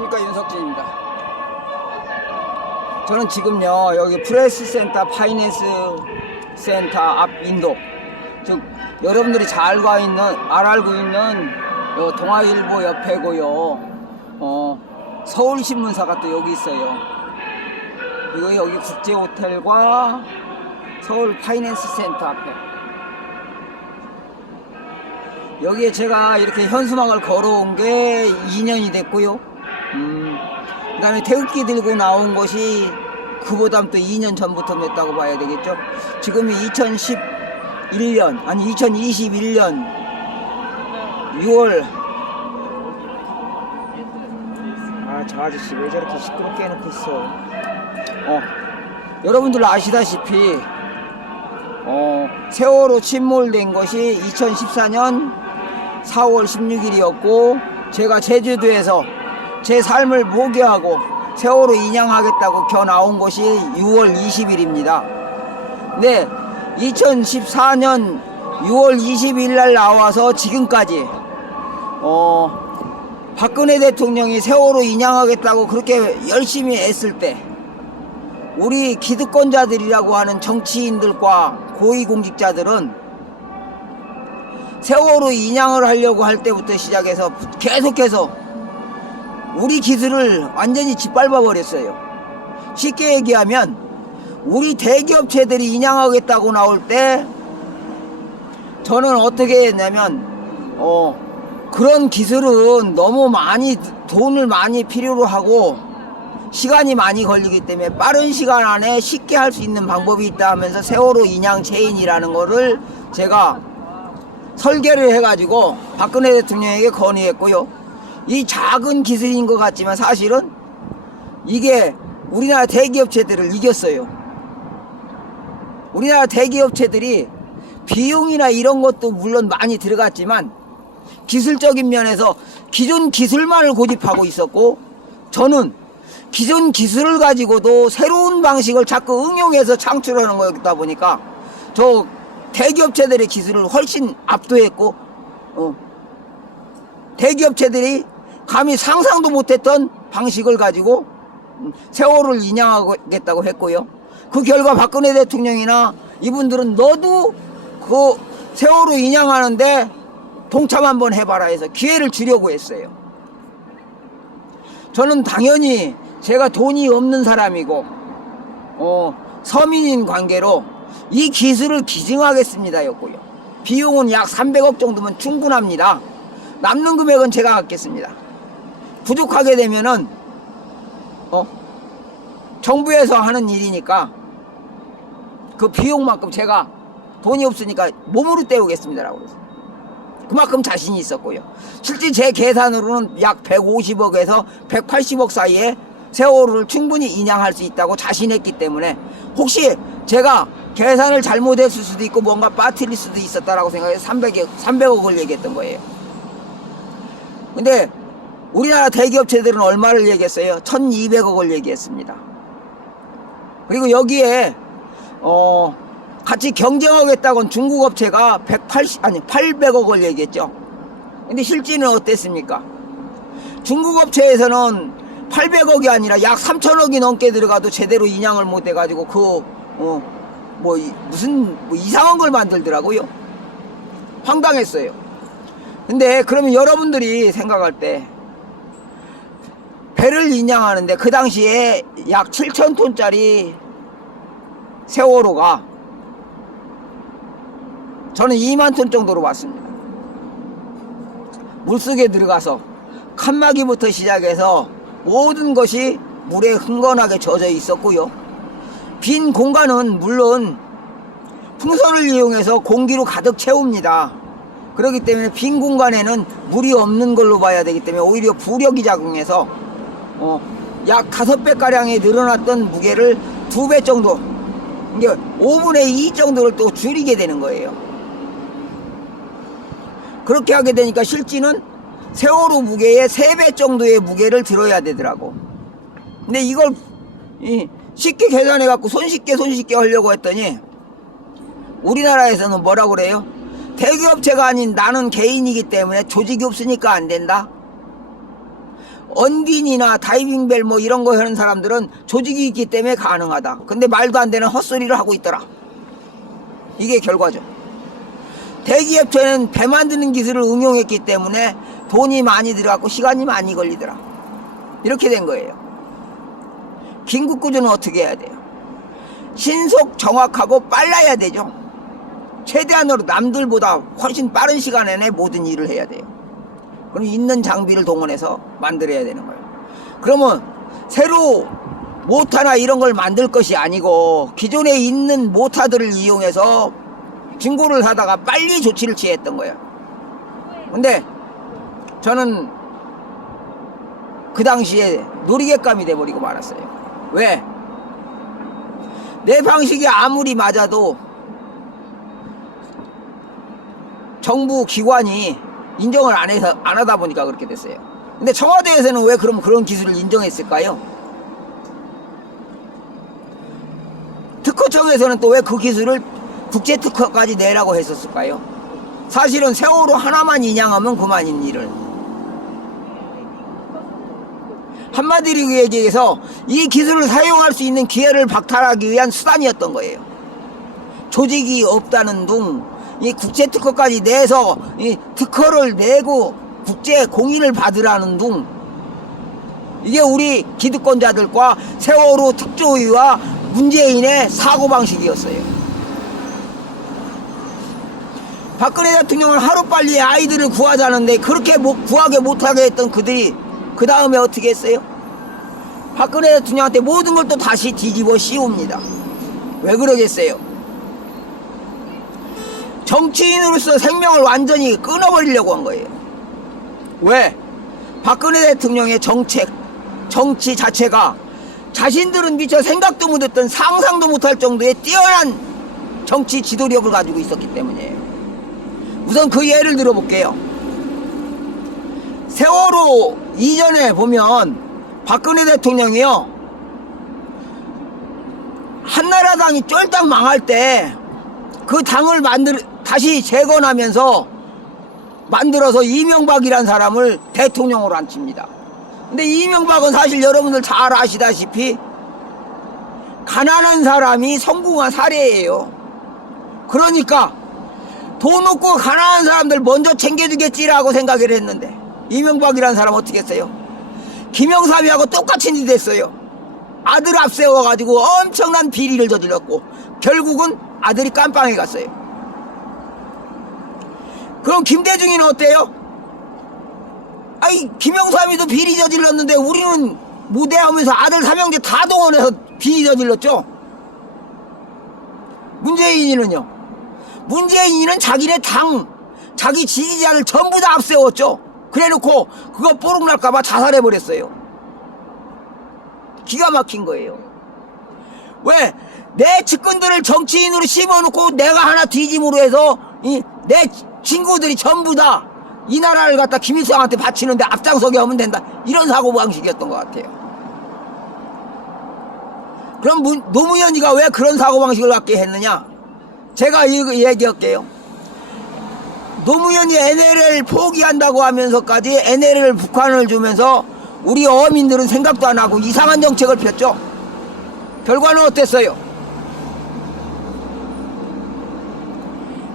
안녕하십니까, 윤석진입니다. 저는 지금요 여기 프레스센터 파이낸스 센터 앞 인도, 즉 여러분들이 잘 알고 있는 동아일보 옆에고요. 서울신문사가 또 여기 있어요. 그리고 여기 국제호텔과 서울 파이낸스 센터 앞에, 여기에 제가 이렇게 현수막을 걸어온 게 2년이 됐고요. 그 다음에 태극기 들고 나온 것이 그보다 또 2년 전부터 냈다고 봐야 되겠죠. 지금이 2021년, 아니 2021년 6월. 저 아저씨 왜 저렇게 시끄럽게 해놓고 있어. 여러분들 아시다시피 세월호 침몰된 것이 2014년 4월 16일이었고 제가 제주도에서 제 삶을 포기하고 세월호 인양하겠다고 나온 것이 6월 20일입니다. 네, 2014년 6월 20일 날 나와서 지금까지 박근혜 대통령이 세월호 인양하겠다고 그렇게 열심히 애쓸 때 우리 기득권자들이라고 하는 정치인들과 고위공직자들은 세월호 인양을 하려고 할 때부터 시작해서 계속해서 우리 기술을 완전히 짓밟아 버렸어요. 쉽게 얘기하면 우리 대기업체들이 인양하겠다고 나올 때 저는 어떻게 했냐면 그런 기술은 너무 많이 돈을 많이 필요로 하고 시간이 많이 걸리기 때문에 빠른 시간 안에 쉽게 할 수 있는 방법이 있다 하면서 세월호 인양 체인이라는 거를 제가 설계를 해가지고 박근혜 대통령에게 건의했고요. 이 작은 기술인 것 같지만 사실은 이게 우리나라 대기업체들을 이겼어요. 우리나라 대기업체들이 비용이나 이런 것도 물론 많이 들어갔지만 기술적인 면에서 기존 기술만을 고집하고 있었고, 저는 기존 기술을 가지고도 새로운 방식을 자꾸 응용해서 창출하는 거였다 보니까 저 대기업체들의 기술을 훨씬 압도했고, 대기업체들이 감히 상상도 못했던 방식을 가지고 세월호를 인양하겠다고 했고요. 그 결과 박근혜 대통령이나 이분들은 너도 그 세월호 인양하는데 동참 한번 해봐라 해서 기회를 주려고 했어요. 저는 당연히 제가 돈이 없는 사람이고 서민인 관계로 이 기술을 기증하겠습니다 였고요. 비용은 약 300억 정도면 충분합니다. 남는 금액은 제가 갖겠습니다. 부족하게 되면은 정부에서 하는 일이니까 그 비용만큼 제가 돈이 없으니까 몸으로 때우겠습니다라고 그랬어요. 그만큼 자신이 있었고요. 실제 제 계산으로는 약 150억에서 180억 사이에 세월호를 충분히 인양할 수 있다고 자신했기 때문에, 혹시 제가 계산을 잘못했을 수도 있고 뭔가 빠뜨릴 수도 있었다라고 생각해서 300억을 얘기했던 거예요. 근데 우리나라 대기업체들은 얼마를 얘기했어요? 1200억을 얘기했습니다. 그리고 여기에 같이 경쟁하겠다고는 중국 업체가 800억을 얘기했죠. 근데 실제는 어땠습니까? 중국 업체에서는 800억이 아니라 약 3천억이 넘게 들어가도 제대로 인양을 못 해가지고 무슨 이상한 걸 만들더라고요. 황당했어요. 근데 그러면 여러분들이 생각할 때 배를 인양하는데 그 당시에 약 7,000톤짜리 세월호가 저는 2만 톤 정도로 봤습니다. 물속에 들어가서 칸막이부터 시작해서 모든 것이 물에 흥건하게 젖어 있었고요. 빈 공간은 물론 풍선을 이용해서 공기로 가득 채웁니다. 그렇기 때문에 빈 공간에는 물이 없는 걸로 봐야 되기 때문에 오히려 부력이 작용해서 약 5배가량의 늘어났던 무게를 2배 정도, 이게 5분의 2 정도를 또 줄이게 되는 거예요. 그렇게 하게 되니까 실제는 세월호 무게의 3배 정도의 무게를 들어야 되더라고. 근데 이걸 쉽게 계산해 갖고 손쉽게 하려고 했더니 우리나라에서는 뭐라고 그래요? 대기업체가 아닌 나는 개인이기 때문에 조직이 없으니까 안 된다. 언딘이나 다이빙벨 뭐 이런 거 하는 사람들은 조직이 있기 때문에 가능하다. 근데 말도 안 되는 헛소리를 하고 있더라. 이게 결과죠. 대기업체는 배 만드는 기술을 응용했기 때문에 돈이 많이 들어갔고 시간이 많이 걸리더라. 이렇게 된 거예요. 긴급구조는 어떻게 해야 돼요? 신속 정확하고 빨라야 되죠. 최대한으로 남들보다 훨씬 빠른 시간 안에 모든 일을 해야 돼요. 그럼 있는 장비를 동원해서 만들어야 되는 거예요. 그러면 새로 모터나 이런 걸 만들 것이 아니고 기존에 있는 모터들을 이용해서 중고를 사다가 빨리 조치를 취했던 거예요. 근데 저는 그 당시에 놀이객감이 돼버리고 말았어요. 왜? 내 방식이 아무리 맞아도 정부 기관이 인정을 안 하다 보니까 그렇게 됐어요. 근데 청와대에서는 왜 그럼 그런 기술을 인정했을까요? 특허청에서는 또 왜 그 기술을 국제 특허까지 내라고 했었을까요? 사실은 세월호 하나만 인양하면 그만인 일을. 한마디로 얘기해서 이 기술을 사용할 수 있는 기회를 박탈하기 위한 수단이었던 거예요. 조직이 없다는 둥, 이 국제 특허까지 내서 이 특허를 내고 국제 공인을 받으라는 둥, 이게 우리 기득권자들과 세월호 특조위와 문재인의 사고방식이었어요. 박근혜 대통령은 하루빨리 아이들을 구하자는데 그렇게 구하게 못하게 했던 그들이 그 다음에 어떻게 했어요? 박근혜 대통령한테 모든 걸 또 다시 뒤집어 씌웁니다. 왜 그러겠어요? 정치인으로서 생명을 완전히 끊어버리려고 한 거예요. 왜? 박근혜 대통령의 정책, 정치 자체가 자신들은 미처 생각도 못했던 상상도 못할 정도의 뛰어난 정치 지도력을 가지고 있었기 때문이에요. 우선 그 예를 들어볼게요. 세월호 이전에 보면 박근혜 대통령이요, 한나라당이 쫄딱 망할 때 그 당을 다시 재건하면서 만들어서 이명박이란 사람을 대통령으로 앉힙니다. 근데 이명박은 사실 여러분들 잘 아시다시피 가난한 사람이 성공한 사례예요. 그러니까 돈 없고 가난한 사람들 먼저 챙겨주겠지라고 생각을 했는데 이명박이라는 사람 어떻게 했어요? 김영삼이하고 똑같은 짓 했어요. 아들 앞세워가지고 엄청난 비리를 저질렀고 결국은 아들이 깜빵에 갔어요. 그럼 김대중이는 어때요? 아이, 김영삼이도 비리 저질렀는데 우리는 무대하면서 아들 삼형제 다 동원해서 비리 저질렀죠. 문재인이는요? 문재인은 자기네 당, 자기 지지자를 전부 다 앞세웠죠. 그래놓고 그거 뽀록 날까봐 자살해버렸어요. 기가 막힌 거예요. 왜? 내 측근들을 정치인으로 심어놓고 내가 하나 뒤짐으로 해서 내 친구들이 전부 다 이 나라를 갖다 김일성한테 바치는데 앞장서게 하면 된다. 이런 사고방식이었던 것 같아요. 그럼 노무현이가 왜 그런 사고방식을 갖게 했느냐? 제가 이거 얘기할게요. 노무현이 NLL 포기한다고 하면서까지 NLL 북한을 주면서 우리 어민들은 생각도 안 하고 이상한 정책을 폈죠. 결과는 어땠어요?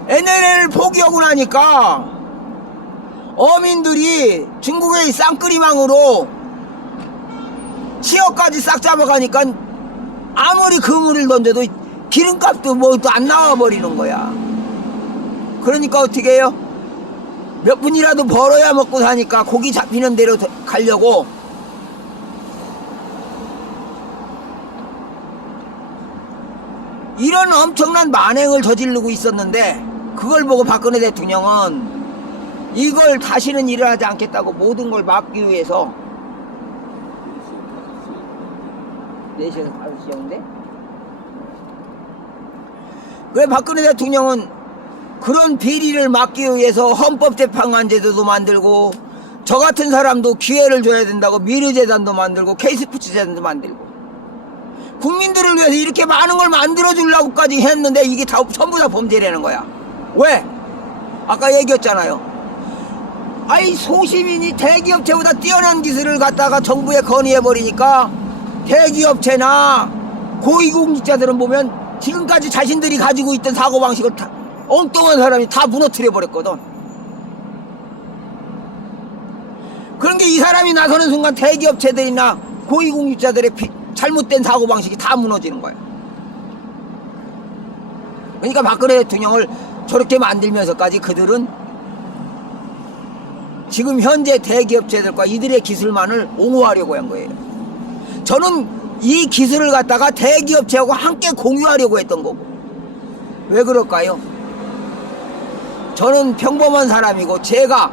NLL 포기하고 나니까 어민들이 중국의 쌍끌이망으로 치어까지 싹 잡아가니까 아무리 그물을 던져도 기름값도 뭐 또 안 나와버리는 거야. 그러니까 어떻게 해요? 몇 분이라도 벌어야 먹고 사니까 고기 잡히는 대로 가려고 이런 엄청난 만행을 저지르고 있었는데 그걸 보고 박근혜 대통령은 이걸 다시는 일어나지 않겠다고 모든 걸 막기 위해서 4시에서 5시였는데 왜 박근혜 대통령은 그런 비리를 막기 위해서 헌법재판관제도도 만들고 저 같은 사람도 기회를 줘야 된다고 미르재단도 만들고 K스포츠재단도 만들고 국민들을 위해서 이렇게 많은 걸 만들어주려고까지 했는데 이게 다 전부 다 범죄라는 거야. 왜? 아까 얘기했잖아요. 아이 소시민이 대기업체보다 뛰어난 기술을 갖다가 정부에 건의해버리니까 대기업체나 고위공직자들은 보면 지금까지 자신들이 가지고 있던 사고방식을 다 엉뚱한 사람이 다 무너뜨려 버렸거든. 그런 게 이 사람이 나서는 순간 대기업체들이나 고위공직자들의 잘못된 사고방식이 다 무너지는 거야. 그러니까 박근혜 대통령을 저렇게 만들면서까지 그들은 지금 현재 대기업체들과 이들의 기술만을 옹호하려고 한 거예요. 저는 이 기술을 갖다가 대기업체하고 함께 공유하려고 했던 거고. 왜 그럴까요? 저는 평범한 사람이고 제가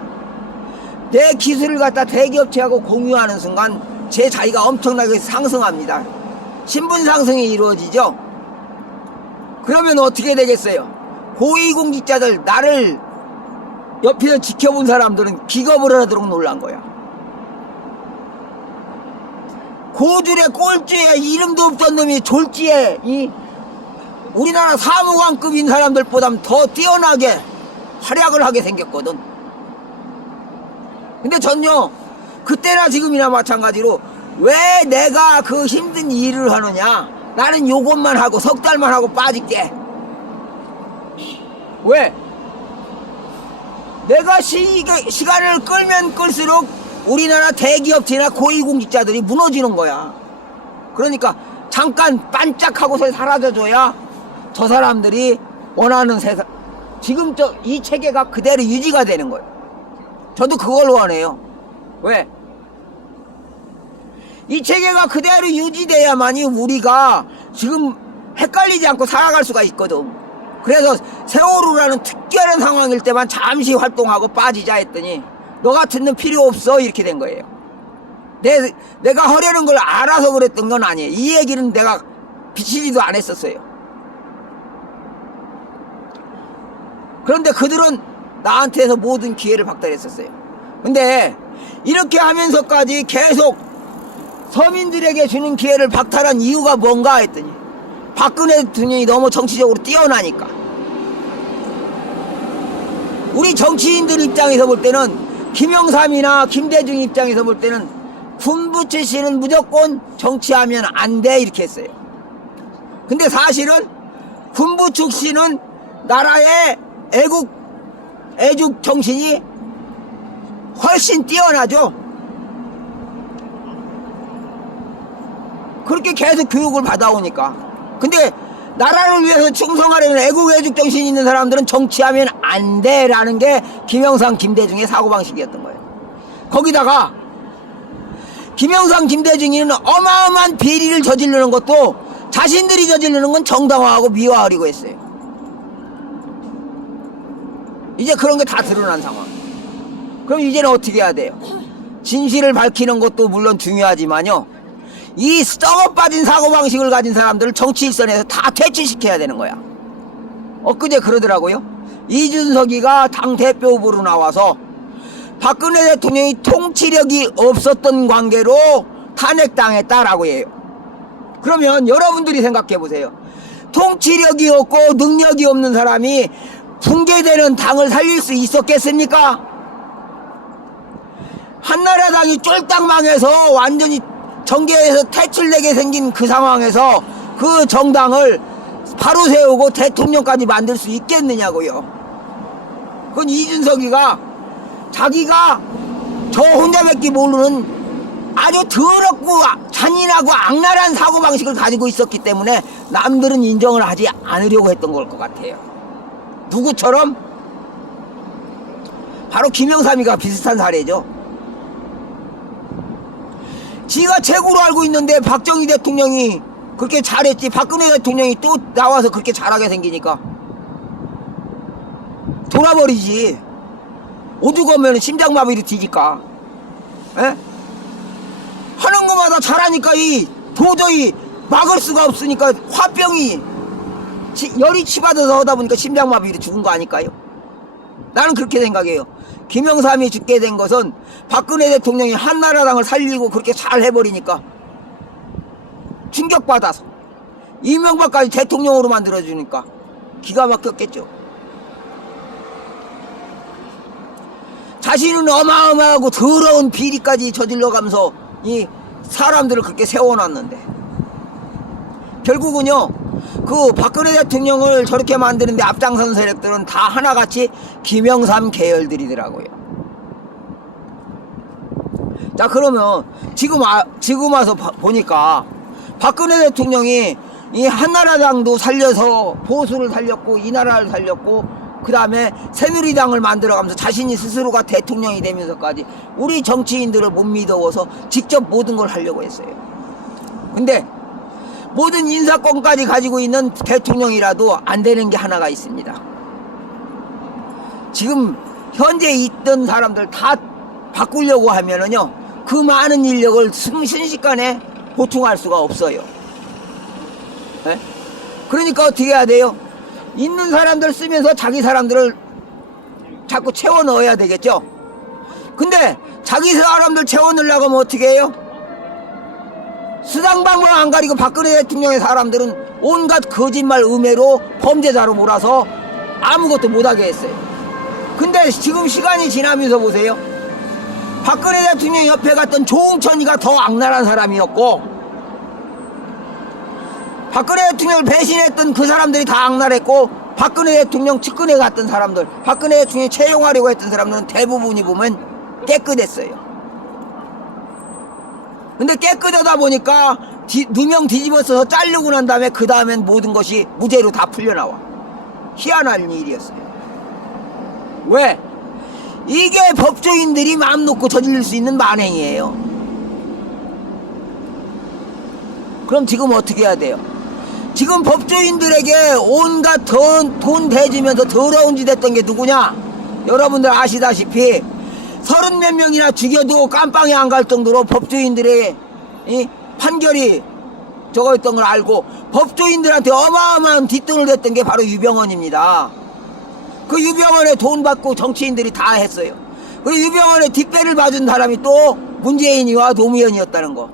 내 기술을 갖다 대기업체하고 공유하는 순간 제 자리가 엄청나게 상승합니다. 신분 상승이 이루어지죠. 그러면 어떻게 되겠어요? 고위공직자들, 나를 옆에서 지켜본 사람들은 기겁을 하도록 놀란 거야. 고줄에 꼴찌에 이름도 없던 놈이 졸지에 이 우리나라 사무관급인 사람들보다 더 뛰어나게 활약을 하게 생겼거든. 근데 전요, 그때나 지금이나 마찬가지로 왜 내가 그 힘든 일을 하느냐, 나는 요것만 하고 석 달만 하고 빠질게. 왜? 내가 시간을 끌면 끌수록 우리나라 대기업체나 고위공직자들이 무너지는 거야. 그러니까 잠깐 반짝하고서 사라져줘야 저 사람들이 원하는 세상, 지금 이 체계가 그대로 유지가 되는 거예요. 저도 그걸 원해요. 왜? 이 체계가 그대로 유지돼야만이 우리가 지금 헷갈리지 않고 살아갈 수가 있거든. 그래서 세월호라는 특별한 상황일 때만 잠시 활동하고 빠지자 했더니 너 같은 놈 필요 없어 이렇게 된 거예요. 내가 하려는 걸 알아서 그랬던 건 아니에요. 이 얘기는 내가 비치지도 안 했었어요. 그런데 그들은 나한테서 모든 기회를 박탈했었어요. 근데 이렇게 하면서까지 계속 서민들에게 주는 기회를 박탈한 이유가 뭔가 했더니 박근혜 대통령이 너무 정치적으로 뛰어나니까. 우리 정치인들 입장에서 볼 때는, 김영삼이나 김대중 입장에서 볼 때는 군부 출신은 무조건 정치하면 안 돼 이렇게 했어요. 근데 사실은 군부 출신은 나라의 애국 정신이 훨씬 뛰어나죠. 그렇게 계속 교육을 받아오니까. 근데 나라를 위해서 충성하려는 애국 정신이 있는 사람들은 정치하면 안 돼라는 게 김영삼 김대중의 사고방식이었던 거예요. 거기다가 김영삼 김대중이는 어마어마한 비리를 저지르는 것도 자신들이 저지르는 건 정당화하고 미화하려고 했어요. 이제 그런 게 다 드러난 상황. 그럼 이제는 어떻게 해야 돼요? 진실을 밝히는 것도 물론 중요하지만요, 이 썩어 빠진 사고방식을 가진 사람들을 정치 일선에서 다 퇴출시켜야 되는 거야. 엊그제 그러더라고요. 이준석이가 당대표 후보로 나와서 박근혜 대통령이 통치력이 없었던 관계로 탄핵당했다라고 해요. 그러면 여러분들이 생각해 보세요. 통치력이 없고 능력이 없는 사람이 붕괴되는 당을 살릴 수 있었겠습니까? 한나라당이 쫄딱 망해서 완전히 정계에서 퇴출되게 생긴 그 상황에서 그 정당을 바로 세우고 대통령까지 만들 수 있겠느냐고요. 그건 이준석이가 자기가 저 혼자밖에 모르는 아주 더럽고 잔인하고 악랄한 사고방식을 가지고 있었기 때문에 남들은 인정을 하지 않으려고 했던 걸 것 같아요. 누구처럼? 바로 김영삼이가 비슷한 사례죠. 지가 최고로 알고 있는데 박정희 대통령이 그렇게 잘했지, 박근혜 대통령이 또 나와서 그렇게 잘하게 생기니까 돌아버리지. 오죽하면 심장마비로 뒤질까. 에? 하는 것마다 잘하니까 도저히 막을 수가 없으니까 화병이 열이 치받아서 하다 보니까 심장마비로 죽은 거 아닐까요? 나는 그렇게 생각해요. 김영삼이 죽게 된 것은 박근혜 대통령이 한나라당을 살리고 그렇게 잘 해버리니까 충격받아서 이명박까지 대통령으로 만들어주니까 기가 막혔겠죠. 자신은 어마어마하고 더러운 비리까지 저질러가면서 이 사람들을 그렇게 세워놨는데 결국은요 그 박근혜 대통령을 저렇게 만드는데 앞장선 세력들은 다 하나같이 김영삼 계열들이더라고요. 자, 그러면 지금 와서 보니까 박근혜 대통령이 이 한나라당도 살려서 보수를 살렸고 이 나라를 살렸고 그 다음에 새누리당을 만들어가면서 자신이 스스로가 대통령이 되면서까지 우리 정치인들을 못 믿어서 직접 모든 걸 하려고 했어요. 근데 모든 인사권까지 가지고 있는 대통령이라도 안 되는 게 하나가 있습니다. 지금 현재 있던 사람들 다 바꾸려고 하면은요 그 많은 인력을 순식간에 보충할 수가 없어요. 네? 그러니까 어떻게 해야 돼요? 있는 사람들 쓰면서 자기 사람들을 자꾸 채워 넣어야 되겠죠. 근데 자기 사람들 채워 넣으려고 하면 어떻게 해요? 수당 방법 안 가리고 박근혜 대통령의 사람들은 온갖 거짓말 음해로 범죄자로 몰아서 아무것도 못하게 했어요. 근데 지금 시간이 지나면서 보세요. 박근혜 대통령 옆에 갔던 조응천이가 더 악랄한 사람이었고 박근혜 대통령을 배신했던 그 사람들이 다 악랄했고 박근혜 대통령 측근에 갔던 사람들 박근혜 대통령이 채용하려고 했던 사람들은 대부분이 보면 깨끗했어요. 근데 깨끗하다 보니까 누명 뒤집어서 자르고 난 다음에 그 다음엔 모든 것이 무죄로 다 풀려나와. 희한한 일이었어요. 왜? 이게 법조인들이 마음 놓고 저지를 수 있는 만행이에요. 그럼 지금 어떻게 해야 돼요? 지금 법조인들에게 온갖 돈 대주면서 더러운 짓 했던 게 누구냐? 여러분들 아시다시피 30몇 명이나 죽여도 깜빵에 안 갈 정도로 법조인들의 판결이 저거 있던 걸 알고 법조인들한테 어마어마한 뒷돈을 댔던 게 바로 유병헌입니다. 그 유병헌에 돈 받고 정치인들이 다 했어요. 그 유병헌에 뒷배를 봐준 사람이 또 문재인이와 노무현이었다는 거.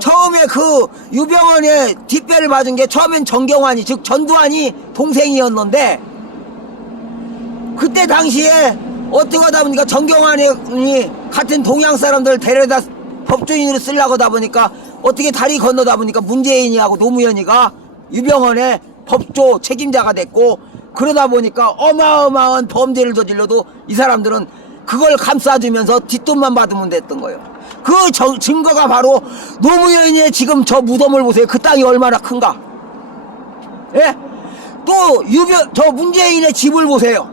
처음에 그 유병헌의 뒷배를 봐준 게 처음엔 정경환이 즉 전두환이 동생이었는데 그때 당시에 어떻게 하다 보니까 정경환이 같은 동양 사람들 데려다 법조인으로 쓰려고 하다 보니까 어떻게 다리 건너다 보니까 문재인이하고 노무현이가 유병헌의 법조 책임자가 됐고 그러다 보니까 어마어마한 범죄를 저질러도 이 사람들은 그걸 감싸주면서 뒷돈만 받으면 됐던 거예요. 그 증거가 바로 노무현의 지금 저 무덤을 보세요. 그 땅이 얼마나 큰가. 예? 또 저 문재인의 집을 보세요.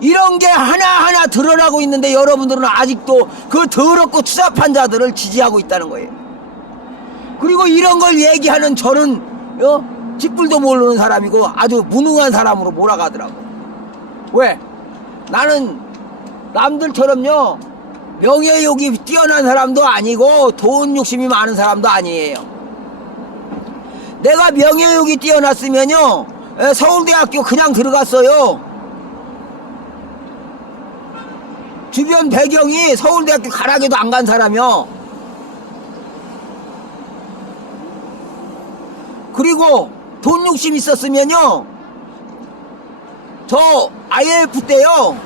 이런 게 하나하나 드러나고 있는데 여러분들은 아직도 그 더럽고 추잡한 자들을 지지하고 있다는 거예요. 그리고 이런 걸 얘기하는 저는 쥐뿔도 모르는 사람이고 아주 무능한 사람으로 몰아가더라고. 왜? 나는 남들처럼요 명예욕이 뛰어난 사람도 아니고 돈 욕심이 많은 사람도 아니에요. 내가 명예욕이 뛰어났으면요 서울대학교 그냥 들어갔어요. 주변 배경이 서울대학교 가락에도 안 간 사람이요. 그리고 돈 욕심 있었으면요 저 IMF 때요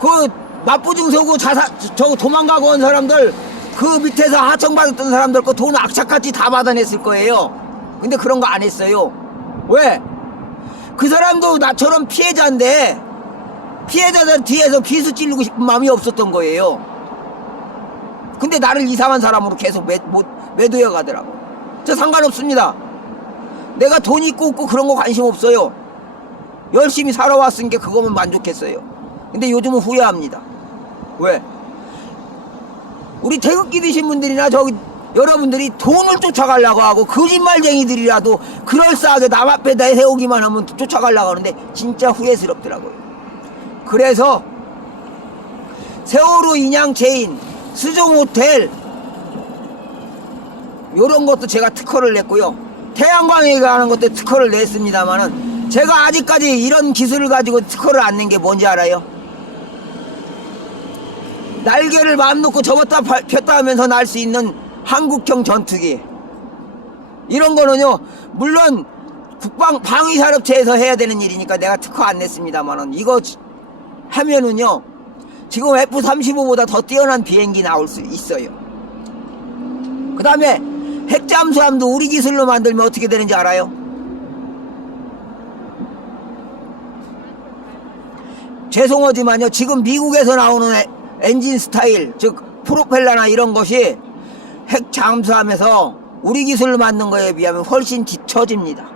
그 납부증서고 저거 도망가고 온 사람들 그 밑에서 하청받았던 사람들 거 돈 악착같이 다 받아냈을 거예요. 근데 그런 거 안 했어요. 왜? 그 사람도 나처럼 피해자인데 피해자들 뒤에서 비수 찌르고 싶은 마음이 없었던 거예요. 근데 나를 이상한 사람으로 계속 매도해 가더라고. 저 상관없습니다. 내가 돈 있고 없고 그런 거 관심 없어요. 열심히 살아왔으니까 그거면 만족했어요. 근데 요즘은 후회합니다. 왜? 우리 태극기 드신 분들이나 저기 여러분들이 돈을 쫓아가려고 하고 거짓말쟁이들이라도 그럴싸하게 남 앞에다 세우기만 하면 쫓아가려고 하는데 진짜 후회스럽더라고요. 그래서 세월호 인양 체인, 수종호텔 요런 것도 제가 특허를 냈고요. 태양광에 가는 것도 특허를 냈습니다만은 제가 아직까지 이런 기술을 가지고 특허를 안 낸 게 뭔지 알아요? 날개를 마음 놓고 접었다 폈다 하면서 날 수 있는 한국형 전투기 이런 거는요 물론 국방 방위산업체에서 해야 되는 일이니까 내가 특허 안 냈습니다만은 이거 하면은요, 지금 F-35보다 더 뛰어난 비행기 나올 수 있어요. 그 다음에 핵잠수함도 우리 기술로 만들면 어떻게 되는지 알아요? 죄송하지만요, 지금 미국에서 나오는 엔진 스타일, 즉 프로펠러나 이런 것이 핵잠수함에서 우리 기술로 만든 거에 비하면 훨씬 뒤처집니다.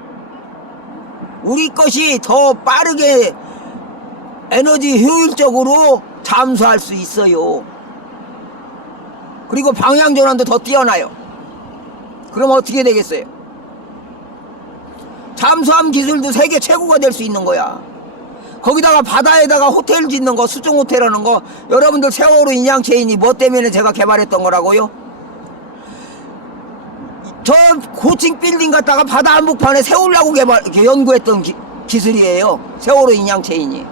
우리 것이 더 빠르게 에너지 효율적으로 잠수할 수 있어요. 그리고 방향 전환도 더 뛰어나요. 그럼 어떻게 되겠어요? 잠수함 기술도 세계 최고가 될 수 있는 거야. 거기다가 바다에다가 호텔 짓는 거, 수중 호텔 하는 거, 여러분들 세월호 인양체인이 뭐 때문에 제가 개발했던 거라고요? 저 고층 빌딩 갖다가 바다 한복판에 세우려고 연구했던 기술이에요. 세월호 인양체인이.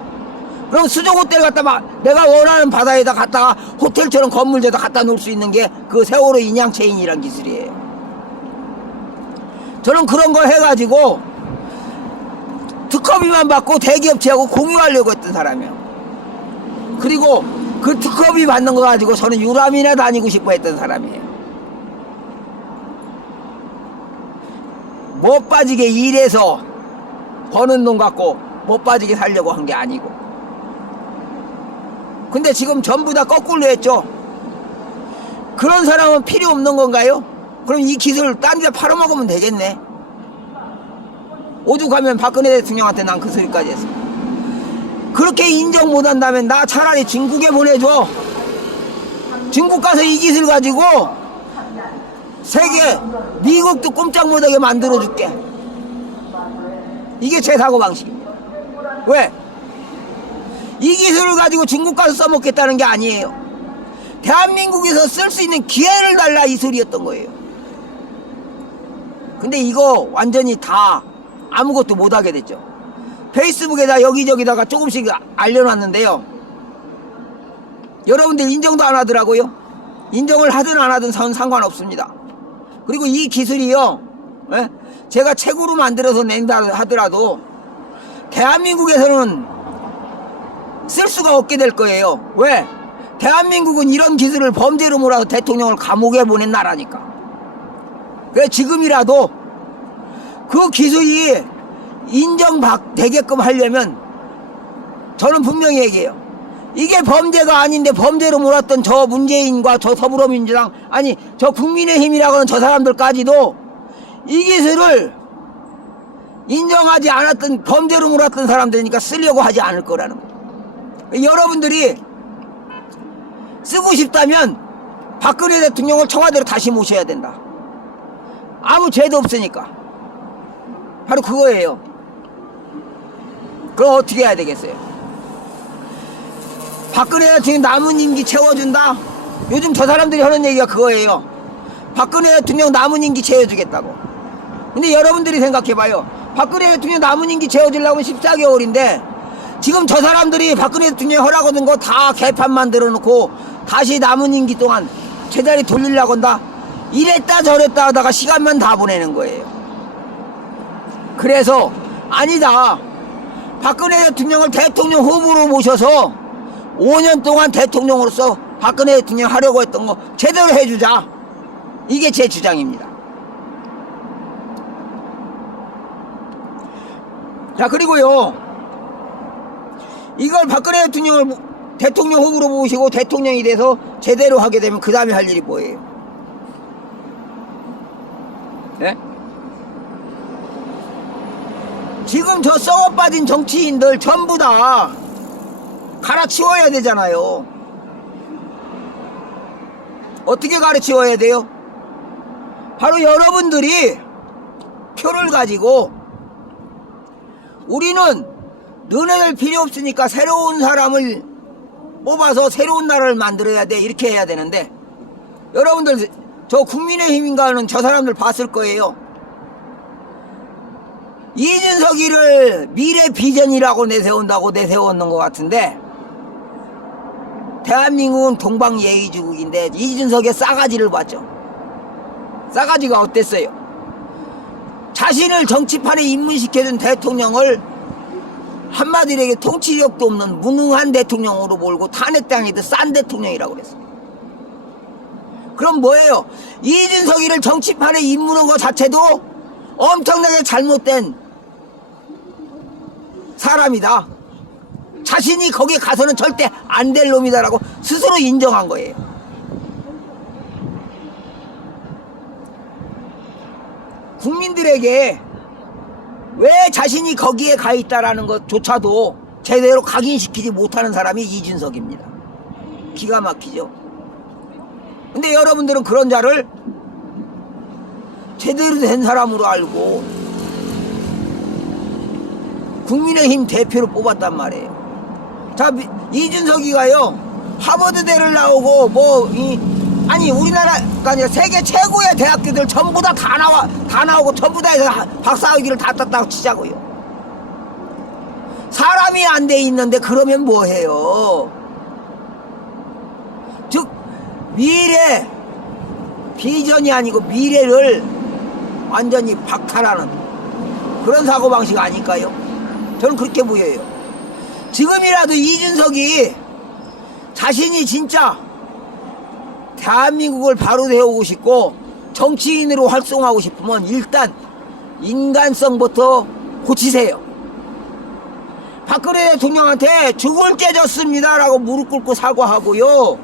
그럼 수중 호텔 갖다가 내가 원하는 바다에다 갖다가 호텔처럼 건물에다 갖다 놓을 수 있는 게 그 세월호 인양체인이란 기술이에요. 저는 그런 거 해가지고 특허비만 받고 대기업체하고 공유하려고 했던 사람이에요. 그리고 그 특허비 받는 거 가지고 저는 유람이나 다니고 싶어 했던 사람이에요. 못 빠지게 일해서 버는 돈 갖고 못 빠지게 살려고 한 게 아니고. 근데 지금 전부 다 거꾸로 했죠. 그런 사람은 필요 없는 건가요? 그럼 이 기술 딴 데 팔아먹으면 되겠네. 오죽하면 박근혜 대통령한테 난 그 소리까지 했어. 그렇게 인정 못한다면 나 차라리 중국에 보내줘. 중국 가서 이 기술 가지고 세계 미국도 꼼짝 못하게 만들어줄게. 이게 제 사고방식입니다. 왜? 이 기술을 가지고 중국 가서 써먹겠다는 게 아니에요. 대한민국에서 쓸 수 있는 기회를 달라, 이 소리였던 거예요. 근데 이거 완전히 다 아무것도 못하게 됐죠. 페이스북에다 여기저기다가 조금씩 알려놨는데요, 여러분들 인정도 안 하더라고요. 인정을 하든 안 하든 상관없습니다. 그리고 이 기술이요, 제가 책으로 만들어서 낸다 하더라도 대한민국에서는 쓸 수가 없게 될 거예요. 왜? 대한민국은 이런 기술을 범죄로 몰아서 대통령을 감옥에 보낸 나라니까. 그래서 지금이라도 그 기술이 인정되게끔 하려면 저는 분명히 얘기해요. 이게 범죄가 아닌데 범죄로 몰았던 저 문재인과 저 더불어민주당, 아니 저 국민의힘이라고 하는 저 사람들까지도 이 기술을 인정하지 않았던, 범죄로 몰았던 사람들이니까 쓰려고 하지 않을 거라는 거예요. 여러분들이 쓰고 싶다면 박근혜 대통령을 청와대로 다시 모셔야 된다. 아무 죄도 없으니까. 바로 그거예요. 그럼 어떻게 해야 되겠어요? 박근혜 대통령 남은 임기 채워준다? 요즘 저 사람들이 하는 얘기가 그거예요. 박근혜 대통령 남은 임기 채워주겠다고. 근데 여러분들이 생각해봐요. 박근혜 대통령 남은 임기 채워주려면 14개월인데 지금 저 사람들이 박근혜 대통령 허락하는 거 다 개판 만들어 놓고 다시 남은 임기 동안 제자리 돌리려고 한다? 이랬다 저랬다 하다가 시간만 다 보내는 거예요. 그래서 아니다, 박근혜 대통령을 대통령 후보로 모셔서 5년 동안 대통령으로서 박근혜 대통령 하려고 했던 거 제대로 해주자. 이게 제 주장입니다. 자, 그리고요, 이걸 박근혜 대통령을 대통령 후보로 모시고 대통령이 돼서 제대로 하게 되면 그 다음에 할 일이 뭐예요? 네? 지금 저 썩어 빠진 정치인들 전부 다 갈아치워야 되잖아요. 어떻게 갈아치워야 돼요? 바로 여러분들이 표를 가지고 우리는 너네들 필요 없으니까 새로운 사람을 뽑아서 새로운 나라를 만들어야 돼, 이렇게 해야 되는데, 여러분들 저 국민의힘인가는 저 사람들 봤을 거예요. 이준석이를 미래 비전이라고 내세운다고 내세웠는 것 같은데, 대한민국은 동방예의주국인데 이준석의 싸가지를 봤죠. 싸가지가 어땠어요? 자신을 정치판에 입문시켜준 대통령을 한마디로 얘기해 통치력도 없는 무능한 대통령으로 몰고 탄핵당해도 싼 대통령이라고 그랬어요. 그럼 뭐예요? 이준석이를 정치판에 입문한 것 자체도 엄청나게 잘못된 사람이다. 자신이 거기에 가서는 절대 안 될 놈이다라고 스스로 인정한 거예요. 국민들에게 왜 자신이 거기에 가 있다라는 것조차도 제대로 각인시키지 못하는 사람이 이준석입니다. 기가 막히죠. 근데 여러분들은 그런 자를 제대로 된 사람으로 알고 국민의힘 대표로 뽑았단 말이에요. 자, 이준석이가요 하버드대를 나오고 아니 우리나라가 아니라 세계 최고의 대학교들 전부 다 나오고 전부 다 해서 박사학위를 다 땄다고 치자고요. 사람이 안 돼 있는데 그러면 뭐해요? 즉 미래 비전이 아니고 미래를 완전히 박탈하는 그런 사고방식 아닐까요? 저는 그렇게 보여요. 지금이라도 이준석이 자신이 진짜 대한민국을 바로 세우고 싶고 정치인으로 활동하고 싶으면 일단 인간성부터 고치세요. 박근혜 대통령한테 죽을 깨졌습니다 라고 무릎 꿇고 사과하고요,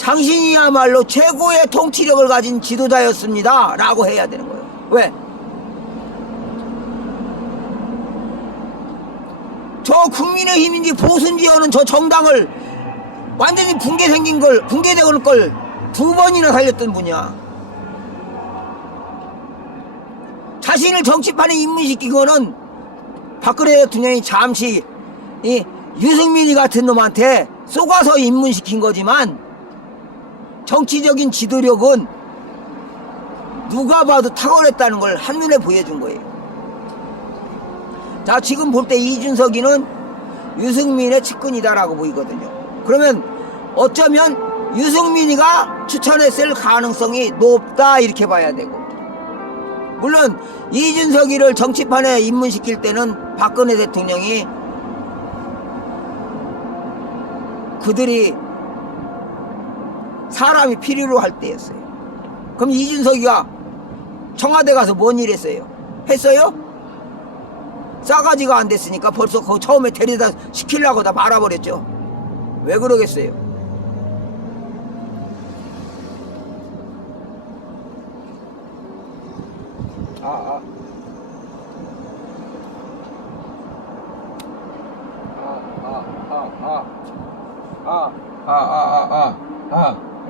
당신이야말로 최고의 통치력을 가진 지도자였습니다 라고 해야 되는 거예요. 왜? 저 국민의힘인지 보수인지 하는 저 정당을 완전히 붕괴되는 걸 2번이나 살렸던 분이야. 자신을 정치판에 입문시킨 거는 박근혜 대통령이 잠시 이 유승민이 같은 놈한테 쏘가서 입문시킨 거지만 정치적인 지도력은 누가 봐도 탁월했다는 걸 한눈에 보여준 거예요. 자, 지금 볼 때 이준석이는 유승민의 측근이다라고 보이거든요. 그러면 어쩌면 유승민이가 추천했을 가능성이 높다 이렇게 봐야 되고, 물론 이준석이를 정치판에 입문시킬 때는 박근혜 대통령이 그들이 사람이 필요로 할 때였어요. 그럼 이준석이가 청와대 가서 뭔 일 했어요? 했어요? 싸가지가 안 됐으니까 벌써 그 처음에 데려다 시키려고 다 말아버렸죠. 왜 그러겠어요?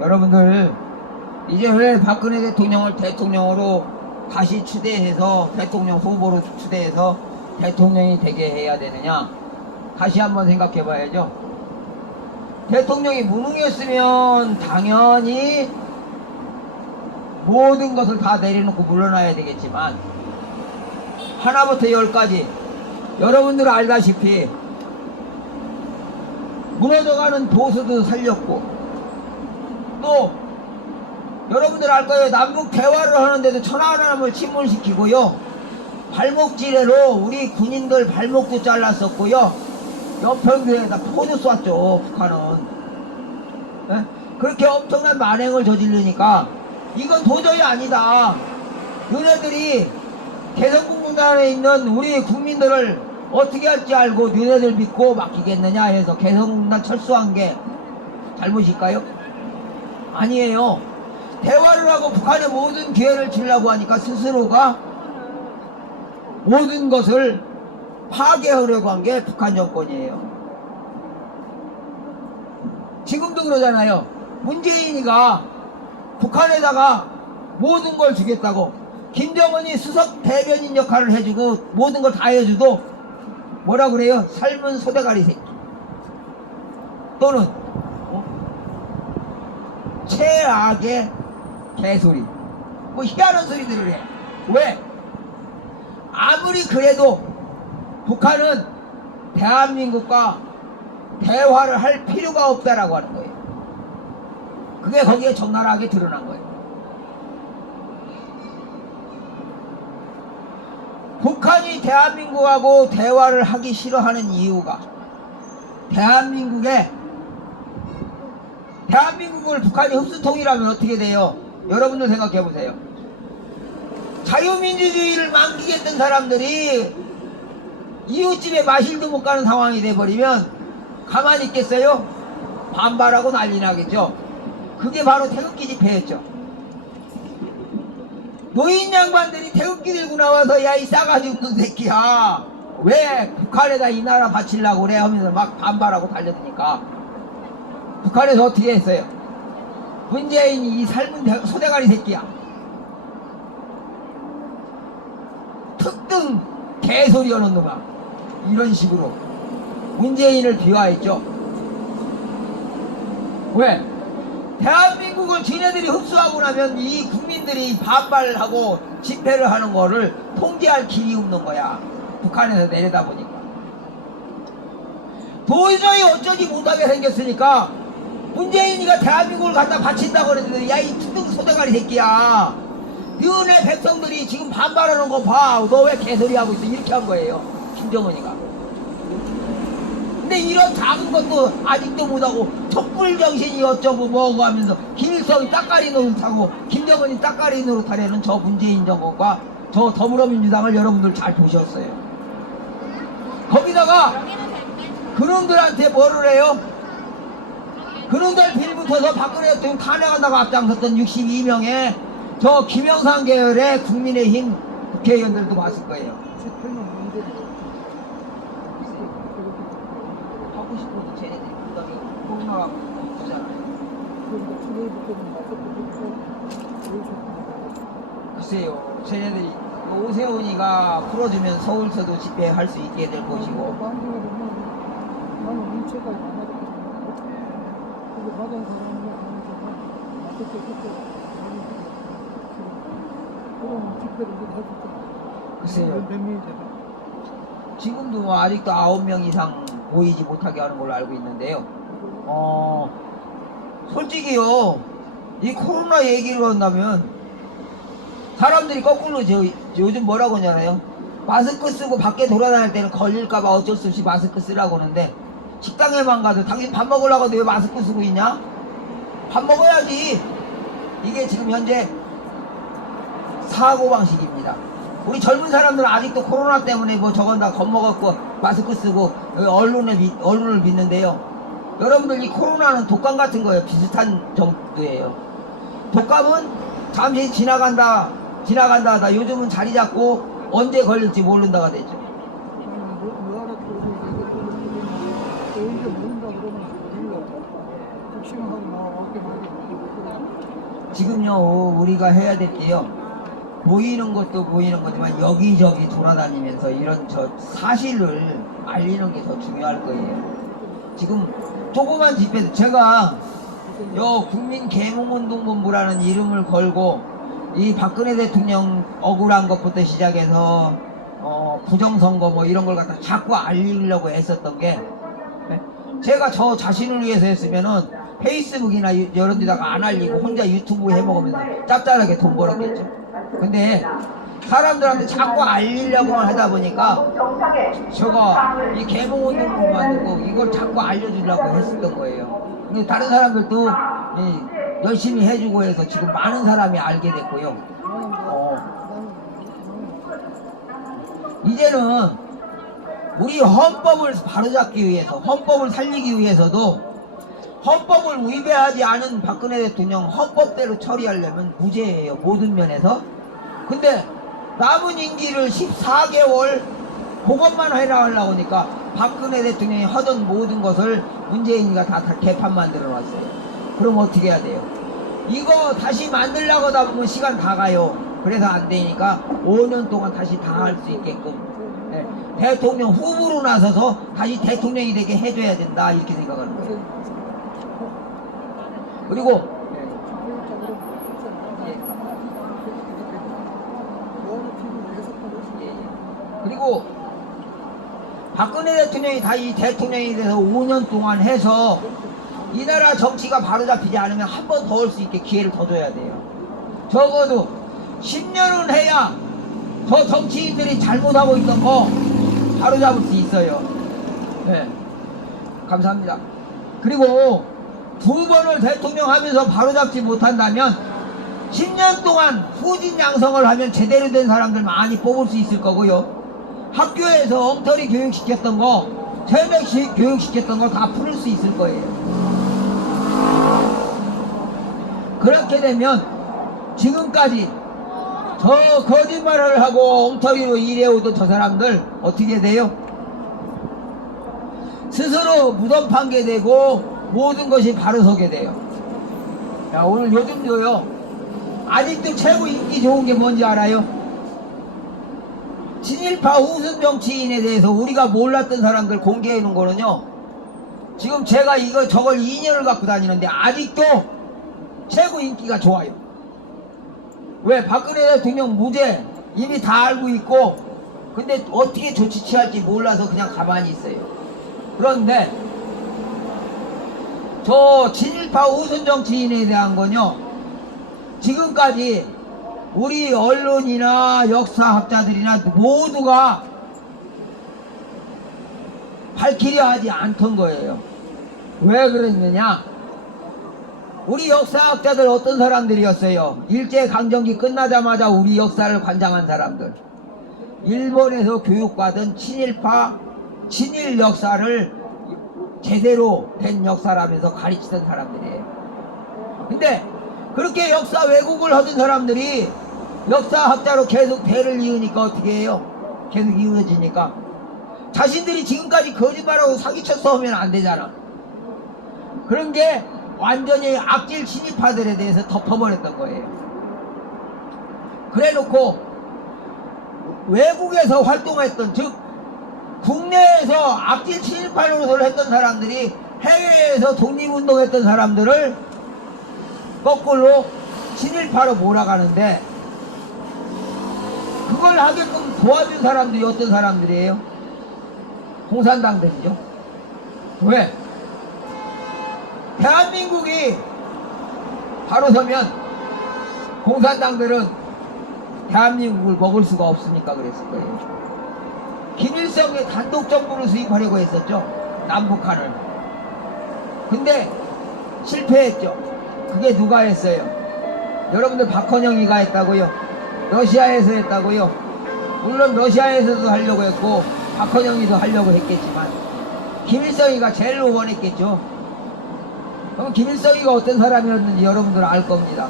여러분들, 이제 왜 박근혜 대통령을 대통령으로 다시 추대해서 대통령 후보로 추대해서 대통령이 되게 해야 되느냐? 다시 한번 생각해 봐야죠. 대통령이 무능했으면 당연히 모든 것을 다 내려놓고 물러나야 되겠지만, 하나부터 10까지 여러분들 알다시피 무너져가는 보수도 살렸고, 또 여러분들 알 거예요. 남북 대화를 하는데도 천안함을 침몰시키고요, 발목지뢰로 우리 군인들 발목도 잘랐었고요, 연평도에다 포도 쐈죠 북한은. 에? 그렇게 엄청난 만행을 저지르니까 이건 도저히 아니다. 너네들이 개성공단에 있는 우리 국민들을 어떻게 할지 알고 너네들 믿고 맡기겠느냐 해서 개성공단 철수한 게 잘못일까요? 아니에요. 대화를 하고 북한에 모든 기회를 주려고 하니까 스스로가 모든 것을 파괴하려고 한 게 북한 정권이에요. 지금도 그러잖아요. 문재인이가 북한에다가 모든 걸 주겠다고, 김정은이 수석 대변인 역할을 해주고 모든 걸 다 해줘도 뭐라 그래요? 삶은 소대가리 새끼, 또는 최악의 개소리, 뭐 희한한 소리들을 해. 왜? 아무리 그래도 북한은 대한민국과 대화를 할 필요가 없다라고 하는 거예요. 그게 거기에 적나라하게 드러난 거예요. 북한이 대한민국하고 대화를 하기 싫어하는 이유가 대한민국을 북한이 흡수통일하면 어떻게 돼요? 여러분들 생각해 보세요. 자유민주주의를 만기겠던 사람들이 이웃집에 마실도 못 가는 상황이 돼버리면 가만히 있겠어요? 반발하고 난리 나겠죠. 그게 바로 태극기 집회였죠. 노인 양반들이 태극기 들고 나와서 야 이 싸가지 없는 새끼야 왜 북한에다 이 나라 바치려고 그래 하면서 막 반발하고 달려드니까 북한에서 어떻게 했어요? 문재인이 이 삶은 소대가리 새끼야 특등 개소리 하는 놈아 이런 식으로 문재인을 비화했죠. 왜? 대한민국을 지네들이 흡수하고 나면 이 국민들이 반발하고 집회를 하는 거를 통제할 길이 없는 거야. 북한에서 내려다 보니까 도저히 어쩌지 못하게 생겼으니까 문재인이가 대한민국을 갖다 바친다고 그랬는데 야 이 투등 소대가리 새끼야 너네 백성들이 지금 반발하는 거 봐 너 왜 개소리 하고 있어 이렇게 한 거예요 김정은이가. 근데 이런 작은 것도 아직도 못하고 촛불정신이 어쩌고 뭐고 하면서 김일성이 따까리 노릇하고 김정은이 따까리 노릇하려는 저 문재인 정권과 저 더불어민주당을 여러분들 잘 보셨어요. 거기다가 그놈들한테 뭐를 해요? 그놈들 빌붙어서 박근혜 대통령 탄핵한다고 앞장섰던 62명의 저 김영삼 계열의 국민의힘 국회의원들도 봤을 거예요. 하고 싶어도 쟤네들이 부담이 코로나가 오잖아요. 글쎄요, 쟤네들이 오세훈이가 풀어주면 서울서도 집회할 수 있게 될 것이고. 글쎄요. 지금도 아직도 9명 이상 모이지 못하게 하는 걸로 알고 있는데요. 솔직히요, 이 코로나 얘기를 한다면 사람들이 거꾸로 요즘 뭐라고 하잖아요. 마스크 쓰고 밖에 돌아다닐 때는 걸릴까봐 어쩔 수 없이 마스크 쓰라고 하는데 식당에만 가도 당신 밥 먹으려고 왜 마스크 쓰고 있냐? 밥 먹어야지. 이게 지금 현재 사고방식입니다. 우리 젊은 사람들은 아직도 코로나 때문에 뭐 저건 다 겁먹었고 마스크 쓰고 언론을 믿는데요. 여러분들 이 코로나는 독감 같은 거예요. 비슷한 정도예요. 독감은 잠시 지나간다 하다 요즘은 자리 잡고 언제 걸릴지 모른다가 되죠. 지금요 우리가 해야 될 게요 보이는 것도 보이는 거지만 여기저기 돌아다니면서 이런 저 사실을 알리는 게 더 중요할 거예요. 지금 조그만 집회도 제가 요 국민개몽운동본부라는 이름을 걸고 이 박근혜 대통령 억울한 것부터 시작해서 부정선거 뭐 이런 걸 갖다 자꾸 알리려고 했었던 게 제가 저 자신을 위해서 했으면은 페이스북이나 이런 데다가 안 알리고 혼자 유튜브 해먹으면서 짭짤하게 돈 벌었겠죠. 근데 사람들한테 자꾸 알리려고만 하다 보니까 제가 이 개몽운동을 만들고 이걸 자꾸 알려주려고 했었던 거예요. 근데 다른 사람들도 열심히 해주고 해서 지금 많은 사람이 알게 됐고요. 이제는 우리 헌법을 바로잡기 위해서 헌법을 살리기 위해서도 헌법을 위배하지 않은 박근혜 대통령 헌법대로 처리하려면 무죄예요. 모든 면에서. 근데 남은 임기를 14개월 그것만 해라 하려고 하니까 박근혜 대통령이 하던 모든 것을 문재인이가 다 개판 만들어 놨어요. 그럼 어떻게 해야 돼요? 이거 다시 만들려고 하다 보면 시간 다 가요. 그래서 안 되니까 5년 동안 다시 다 할 수 있게끔 대통령 후보로 나서서 다시 대통령이 되게 해줘야 된다 이렇게 생각하는 거예요. 그리고 그리고 박근혜 대통령이 다시 대통령이 돼서 5년 동안 해서 이 나라 정치가 바로 잡히지 않으면 한 번 더 올 수 있게 기회를 더 줘야 돼요. 적어도 10년은 해야 저 정치인들이 잘못하고 있던 거 바로잡을 수 있어요. 네. 감사합니다. 그리고 두 번을 대통령 하면서 바로잡지 못한다면 10년 동안 후진양성을 하면 제대로 된 사람들 많이 뽑을 수 있을 거고요. 학교에서 엉터리 교육시켰던 거, 세뇌식 교육시켰던 거 다 풀을 수 있을 거예요. 그렇게 되면 지금까지 저 거짓말을 하고 엉터리로 일해오던 저 사람들 어떻게 돼요? 스스로 무덤 판게되고 모든 것이 바로 서게 돼요. 야, 오늘 요즘도요, 아직도 최고 인기 좋은 게 뭔지 알아요? 친일파 우승 정치인에 대해서 우리가 몰랐던 사람들 공개해 놓은 거는요, 지금 제가 저걸 2년을 갖고 다니는데 아직도 최고 인기가 좋아요. 왜? 박근혜 대통령 무죄 이미 다 알고 있고, 근데 어떻게 조치 취할지 몰라서 그냥 가만히 있어요. 그런데 저 친일파 우선 정치인에 대한 건요, 지금까지 우리 언론이나 역사학자들이나 모두가 밝히려 하지 않던 거예요. 왜 그랬느냐? 우리 역사학자들 어떤 사람들이었어요? 일제강점기 끝나자마자 우리 역사를 관장한 사람들, 일본에서 교육받은 친일파 친일 역사를 제대로 된 역사라면서 가르치던 사람들이에요. 근데 그렇게 역사 왜곡을 하던 사람들이 역사학자로 계속 배를 이으니까 어떻게 해요? 계속 이어지니까 자신들이 지금까지 거짓말하고 사기쳤어 하면 안 되잖아. 그런 게 완전히 악질 친일파들에 대해서 덮어버렸던 거예요. 그래 놓고 외국에서 활동했던, 즉 국내에서 악질 친일파 노릇을 했던 사람들이 해외에서 독립운동했던 사람들을 거꾸로 친일파로 몰아가는데, 그걸 하게끔 도와준 사람들이 어떤 사람들이에요? 공산당들이죠. 왜? 대한민국이 바로 서면 공산당들은 대한민국을 먹을 수가 없으니까 그랬을 거예요. 김일성이 단독 정부를 수립하려고 했었죠. 남북한을. 근데 실패했죠. 그게 누가 했어요? 여러분들 박헌영이가 했다고요? 러시아에서 했다고요? 물론 러시아에서도 하려고 했고 박헌영이도 하려고 했겠지만 김일성이가 제일 원했겠죠. 그럼 김일성이가 어떤 사람이었는지 여러분들 알 겁니다.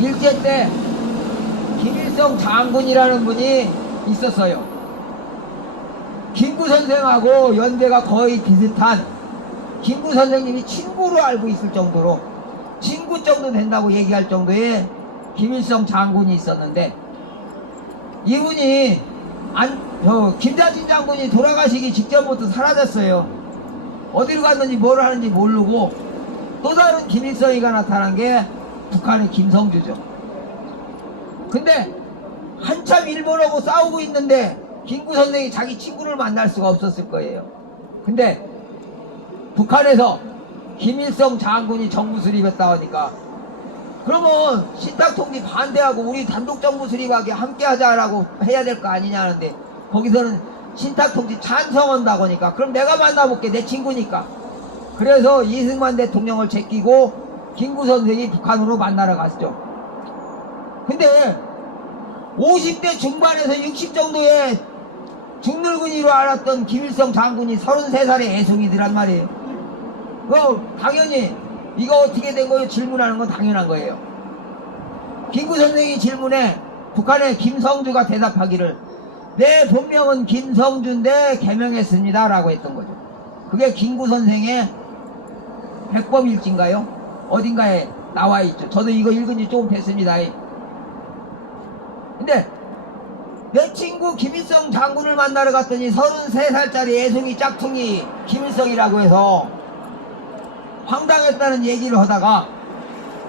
일제 때 김일성 장군이라는 분이 있었어요. 김구 선생하고 연배가 거의 비슷한, 김구 선생님이 친구로 알고 있을 정도로, 친구 정도 된다고 얘기할 정도의 김일성 장군이 있었는데, 이분이 김자진 장군이 돌아가시기 직전부터 사라졌어요. 어디로 갔는지 뭘 하는지 모르고 또 다른 김일성이가 나타난 게 북한의 김성주죠. 근데 한참 일본하고 싸우고 있는데 김구 선생이 자기 친구를 만날 수가 없었을 거예요. 근데 북한에서 김일성 장군이 정부 수립했다 하니까, 그러면 신탁통지 반대하고 우리 단독 정부 수립하게 함께 하자라고 해야 될 거 아니냐 하는데, 거기서는 신탁통지 찬성한다고 하니까 그럼 내가 만나볼게, 내 친구니까. 그래서 이승만 대통령을 제끼고 김구 선생이 북한으로 만나러 갔죠. 근데 50대 중반에서 60 정도의 중늙은이로 알았던 김일성 장군이 33살의 애송이들란 말이에요. 당연히 이거 어떻게 된 거예요? 질문하는 건 당연한 거예요. 김구 선생이 질문에 북한의 김성주가 대답하기를 내 본명은 김성주인데 개명했습니다 라고 했던 거죠. 그게 김구 선생의 백범일지인가요? 어딘가에 나와 있죠. 저도 이거 읽은 지 조금 됐습니다. 근데 내 친구 김일성 장군을 만나러 갔더니 33살짜리 애송이 짝퉁이 김일성이라고 해서 황당했다는 얘기를 하다가,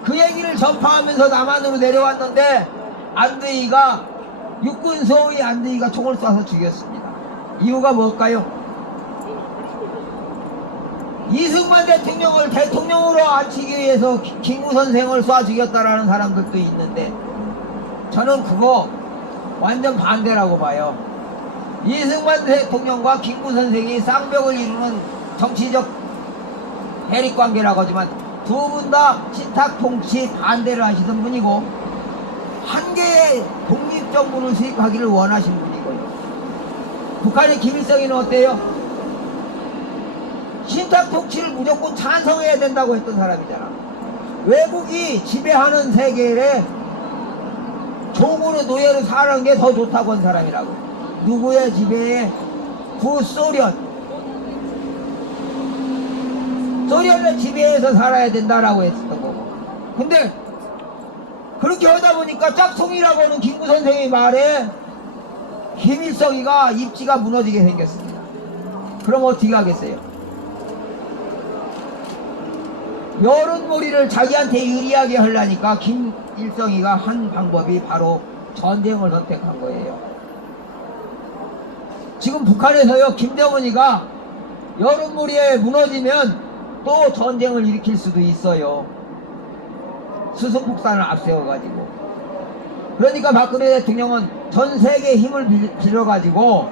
그 얘기를 전파하면서 남한으로 내려왔는데 안드이가, 육군 소위 안드이가 총을 쏴서 죽였습니다. 이유가 뭘까요? 이승만 대통령을 대통령으로 앉히기 위해서 김구 선생을 쏴 죽였다라는 사람들도 있는데, 저는 그거 완전 반대라고 봐요. 이승만 대통령과 김구 선생이 쌍벽을 이루는 정치적 대립관계라고 하지만 두 분 다 신탁통치 반대를 하시던 분이고 한 개의 독립정부를 수립하기를 원하신 분이고요. 북한의 김일성이는 어때요? 신탁통치를 무조건 찬성해야 된다고 했던 사람이잖아. 외국이 지배하는 세계에 종으로 노예로 사는 게 더 좋다고 한 사람이라고. 누구의 지배에? 구소련. 소련의 지배에서 살아야 된다라고 했었던 거고. 근데 그렇게 하다 보니까 짝퉁이라고 하는 김구 선생의 말에 김일성이가 입지가 무너지게 생겼습니다. 그럼 어떻게 하겠어요? 여론몰이를 자기한테 유리하게 하려니까 김일성이가 한 방법이 바로 전쟁을 선택한 거예요. 지금 북한에서요, 김정은이가 여론몰이에 무너지면 또 전쟁을 일으킬 수도 있어요. 수소폭탄을 앞세워가지고. 그러니까 박근혜 대통령은 전 세계의 힘을 빌어가지고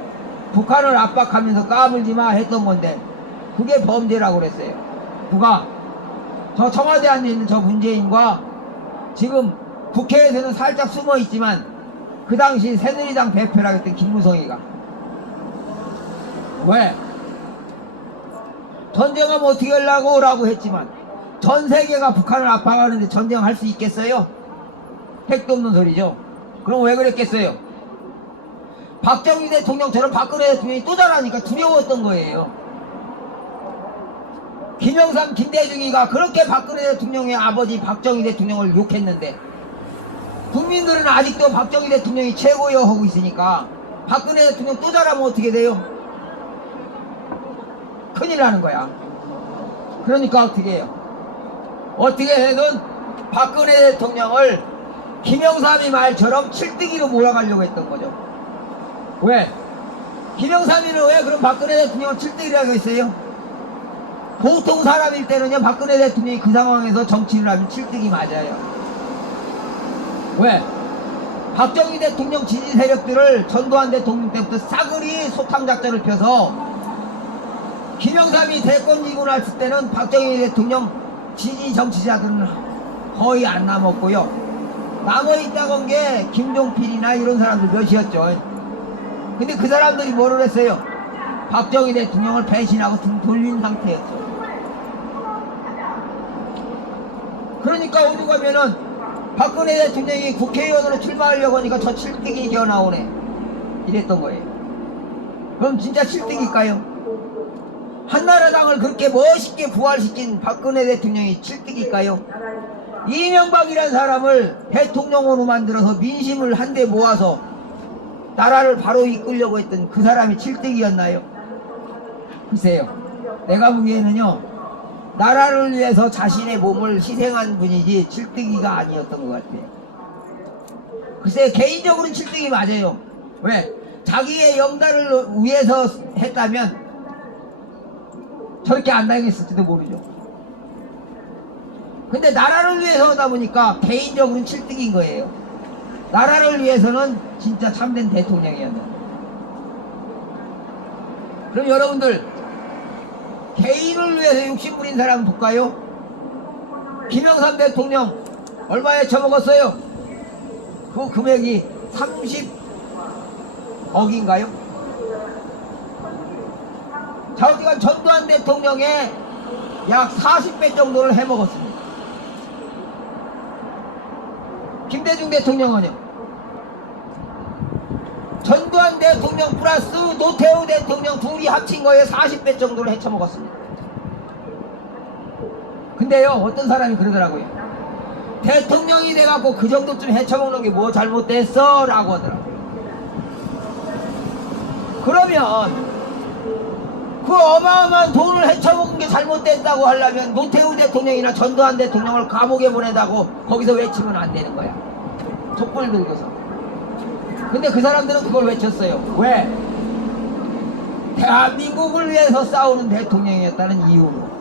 북한을 압박하면서 까불지마 했던 건데 그게 범죄라고 그랬어요. 누가? 저 청와대 안에 있는 저 문재인과 지금 국회에서는 살짝 숨어 있지만 그 당시 새누리당 대표라고 했던 김무성이가. 왜? 전쟁하면 어떻게 하려고? 라고 했지만 전 세계가 북한을 압박하는데 전쟁할 수 있겠어요? 택도 없는 소리죠. 그럼 왜 그랬겠어요? 박정희 대통령처럼 박근혜 대통령이 또 잘하니까 두려웠던 거예요. 김영삼, 김대중이가 그렇게 박근혜 대통령의 아버지 박정희 대통령을 욕했는데 국민들은 아직도 박정희 대통령이 최고여 하고 있으니까 박근혜 대통령 또 잘하면 어떻게 돼요? 큰일 나는 거야. 그러니까 어떻게 해요? 어떻게 해든 박근혜 대통령을 김영삼이 말처럼 칠뜨기로 몰아가려고 했던 거죠. 왜? 김영삼이는 왜 그럼 박근혜 대통령을 칠뜨기라고 했어요? 보통 사람일 때는요, 박근혜 대통령이 그 상황에서 정치를 하면 칠뜨기 맞아요. 왜? 박정희 대통령 지지 세력들을 전두환 대통령 때부터 싸그리 소탕작전을 펴서 김영삼이 대권지고 났을 때는 박정희 대통령 지지 정치자들은 거의 안 남았고요. 남아있다건 게 김종필이나 이런 사람들 몇이었죠. 근데 그 사람들이 뭐를 했어요? 박정희 대통령을 배신하고 등 돌린 상태였죠. 그러니까 어디 가면은 박근혜 대통령이 국회의원으로 출마하려고 하니까 저 칠뜨기 기어 나오네 이랬던 거예요. 그럼 진짜 칠뜨기일까요? 한나라당을 그렇게 멋있게 부활시킨 박근혜 대통령이 칠뜨기일까요? 이명박이란 사람을 대통령으로 만들어서 민심을 한데 모아서 나라를 바로 이끌려고 했던 그 사람이 칠뜨기였나요? 글쎄요. 내가 보기에는요, 나라를 위해서 자신의 몸을 희생한 분이지 칠뜨기가 아니었던 것 같아요. 글쎄, 개인적으로는 칠뜨기 맞아요. 왜? 자기의 영달을 위해서 했다면 저렇게 안 당했을지도 모르죠. 근데 나라를 위해서 하다 보니까 개인적으로는 칠뜨기인 거예요. 나라를 위해서는 진짜 참된 대통령이었는데. 그럼 여러분들, 개인을 위해서 욕심부린 사람 볼까요? 김영삼 대통령 얼마에 처먹었어요? 그 금액이 30억인가요? 좌우지간 전두환 대통령의 약 40배 정도를 해먹었습니다. 김대중 대통령은요, 전두환 대통령 플러스 노태우 대통령 둘이 합친 거에 40배 정도를 헤쳐먹었습니다. 근데요, 어떤 사람이 그러더라고요. 대통령이 돼갖고 그 정도쯤 헤쳐먹는 게 뭐 잘못됐어? 라고 하더라고요. 그러면 그 어마어마한 돈을 헤쳐먹은 게 잘못됐다고 하려면 노태우 대통령이나 전두환 대통령을 감옥에 보내다고 거기서 외치면 안 되는 거야. 촛불 들고서. 근데 그 사람들은 그걸 외쳤어요. 왜? 대한민국을 위해서 싸우는 대통령이었다는 이유로.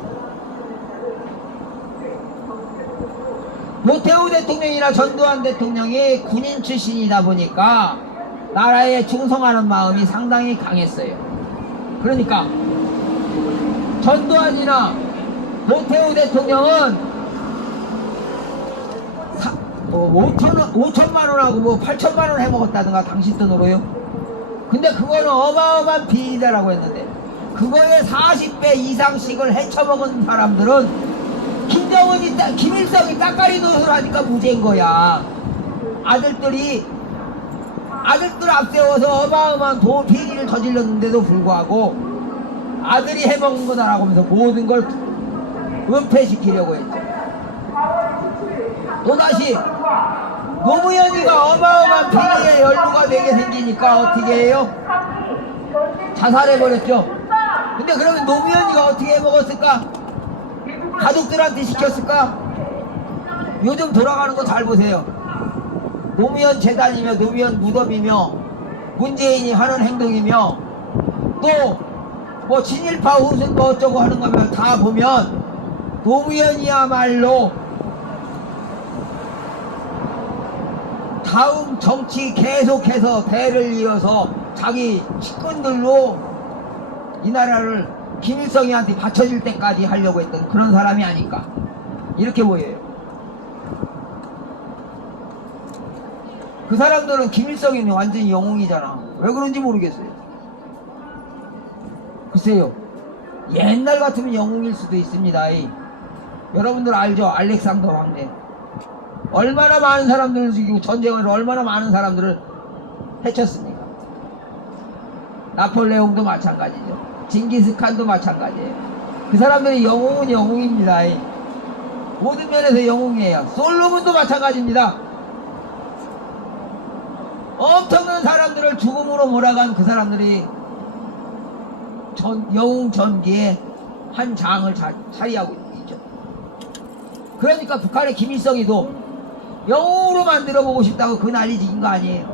노태우 대통령이나 전두환 대통령이 군인 출신이다 보니까 나라에 충성하는 마음이 상당히 강했어요. 그러니까 전두환이나 노태우 대통령은 5천만 원하고 뭐 8천만 원 해먹었다든가 당신 돈으로요. 근데 그거는 어마어마한 비리다라고 했는데 그거에 40배 이상씩을 헤쳐먹은 사람들은 김일성이 따까리 노릇을 하니까 무죄인 거야. 아들들 앞세워서 어마어마한 비리를 저질렀는데도 불구하고 아들이 해먹은 거다라고 하면서 모든 걸 은폐시키려고 했죠. 또다시 노무현이가 어마어마한 비리에 연루가 되게 생기니까 어떻게 해요? 자살해버렸죠. 근데 그러면 노무현이가 어떻게 해먹었을까? 가족들한테 시켰을까? 요즘 돌아가는 거 잘 보세요. 노무현 재단이며 노무현 무덤이며 문재인이 하는 행동이며 또 뭐 친일파 우승 뭐 어쩌고 하는 거면 다 보면 노무현이야말로 다음 정치 계속해서 대를 이어서 자기 측근들로 이 나라를 김일성이한테 받쳐질 때까지 하려고 했던 그런 사람이 아닐까 이렇게 보여요. 그 사람들은 김일성이 완전히 영웅이잖아. 왜 그런지 모르겠어요. 글쎄요, 옛날 같으면 영웅일 수도 있습니다. 여러분들 알죠? 알렉산더 왕제 얼마나 많은 사람들을 죽이고 전쟁을 얼마나 많은 사람들을 해쳤습니까? 나폴레옹도 마찬가지죠. 징기스칸도 마찬가지예요. 그 사람들의 영웅은 영웅입니다. 모든 면에서 영웅이에요. 솔로몬도 마찬가지입니다. 엄청난 사람들을 죽음으로 몰아간 그 사람들이 영웅 전기에 한 장을 차리하고 있죠. 그러니까 북한의 김일성이도 영웅으로 만들어 보고 싶다고 그 난리 지긴 거 아니에요.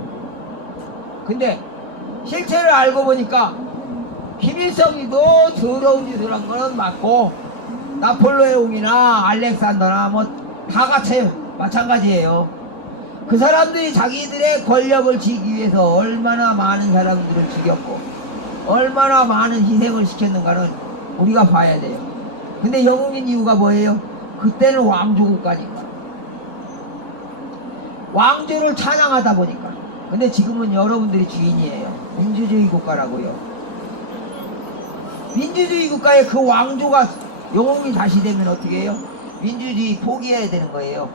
근데 실체를 알고 보니까 김일성이도 더러운 짓을 한 거는 맞고 나폴레옹이나 알렉산더나 뭐 다 같이 마찬가지예요. 그 사람들이 자기들의 권력을 지기 위해서 얼마나 많은 사람들을 죽였고 얼마나 많은 희생을 시켰는가는 우리가 봐야 돼요. 근데 영웅인 이유가 뭐예요? 그때는 왕조국가니까 왕조를 찬양하다 보니까. 근데 지금은 여러분들이 주인이에요. 민주주의 국가라고요. 민주주의 국가에 그 왕조가 영웅이 다시 되면 어떻게 해요? 민주주의 포기해야 되는 거예요.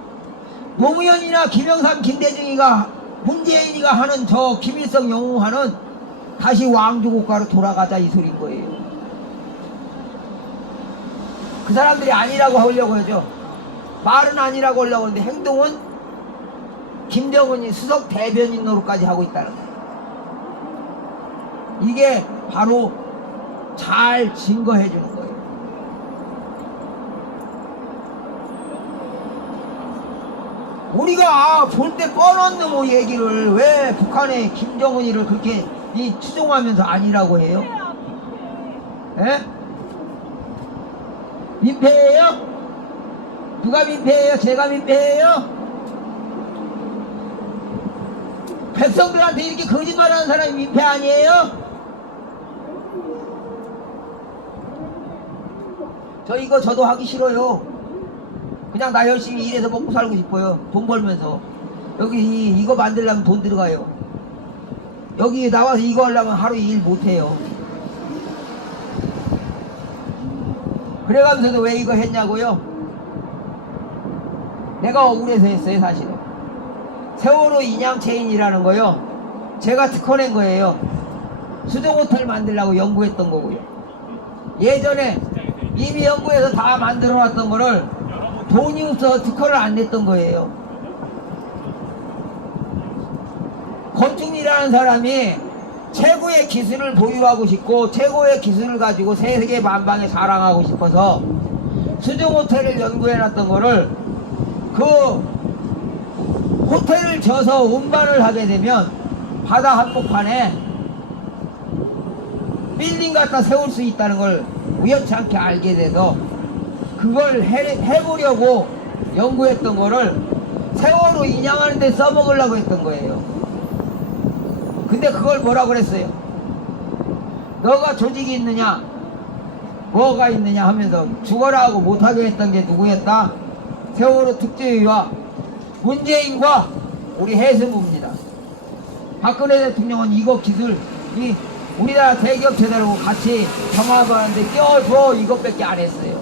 노무현이나 김영삼, 김대중이가 문재인이가 하는 저 김일성 영웅화는 다시 왕조국가로 돌아가자 이 소린 거예요. 그 사람들이 아니라고 하려고 하죠. 말은 아니라고 하려고 하는데 행동은 김정은이 수석 대변인 노릇까지 하고 있다는 거예요. 이게 바로 잘 증거해 주는 거예요. 우리가 볼 때 뻔한 놈의 얘기를 왜 북한의 김정은이를 그렇게 추종하면서 아니라고 해요? 에? 민폐예요? 누가 민폐예요? 제가 민폐예요? 백성들한테 이렇게 거짓말하는 사람이 민폐 아니에요? 저도 하기 싫어요. 그냥 나 열심히 일해서 먹고 살고 싶어요. 돈 벌면서. 여기 이거 만들려면 돈 들어가요. 여기 나와서 이거 하려면 하루 일 못해요. 그래가면서도 왜 이거 했냐고요? 내가 억울해서 했어요. 사실은 세월호 인양체인이라는 거요, 제가 특허낸 거예요. 수정호텔 만들려고 연구했던 거고요. 예전에 이미 연구해서 다 만들어 놨던 거를 돈이 없어서 특허를 안 냈던 거예요. 권충이라는 사람이 최고의 기술을 보유하고 싶고 최고의 기술을 가지고 세계 만방에 자랑하고 싶어서 수중호텔을 연구해 놨던 거를 그 호텔을 져서 운반을 하게 되면 바다 한복판에 빌딩 갖다 세울 수 있다는 걸 우연찮게 알게 돼서 그걸 해보려고 연구했던 거를 세월호 인양하는 데 써먹으려고 했던 거예요. 근데 그걸 뭐라 그랬어요? 너가 조직이 있느냐 뭐가 있느냐 하면서 죽어라 하고 못하게 했던 게 누구였다? 세월호 특조위와 문재인과 우리 해수부입니다. 박근혜 대통령은 이거 기술 이 우리나라 대기업체들하고 같이 경합하는데 껴줘 이것밖에 안 했어요.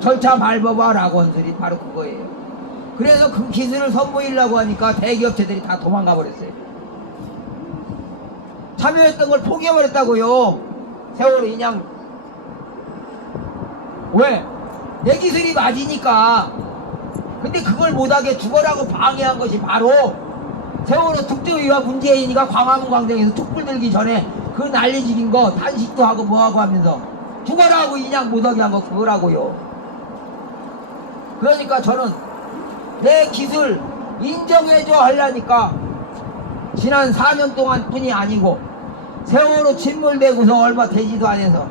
절차 밟아봐 라고 한 소리 바로 그거예요. 그래서 그 기술을 선보이려고 하니까 대기업체들이 다 도망가 버렸어요. 참여했던 걸 포기해버렸다고요. 세월호 인양. 왜? 내 기술이 맞으니까. 근데 그걸 못하게 죽어라고 방해한 것이 바로 세월호 특조위와 문재인이가 광화문 광장에서 촛불 들기 전에 그 난리 지긴 거 단식도 하고 뭐하고 하면서 죽어라고 인양 못하게 한 거 그거라고요. 그러니까 저는 내 기술 인정해줘 하려니까 지난 4년 동안 뿐이 아니고 세월호 침몰되고서 얼마 되지도 않아서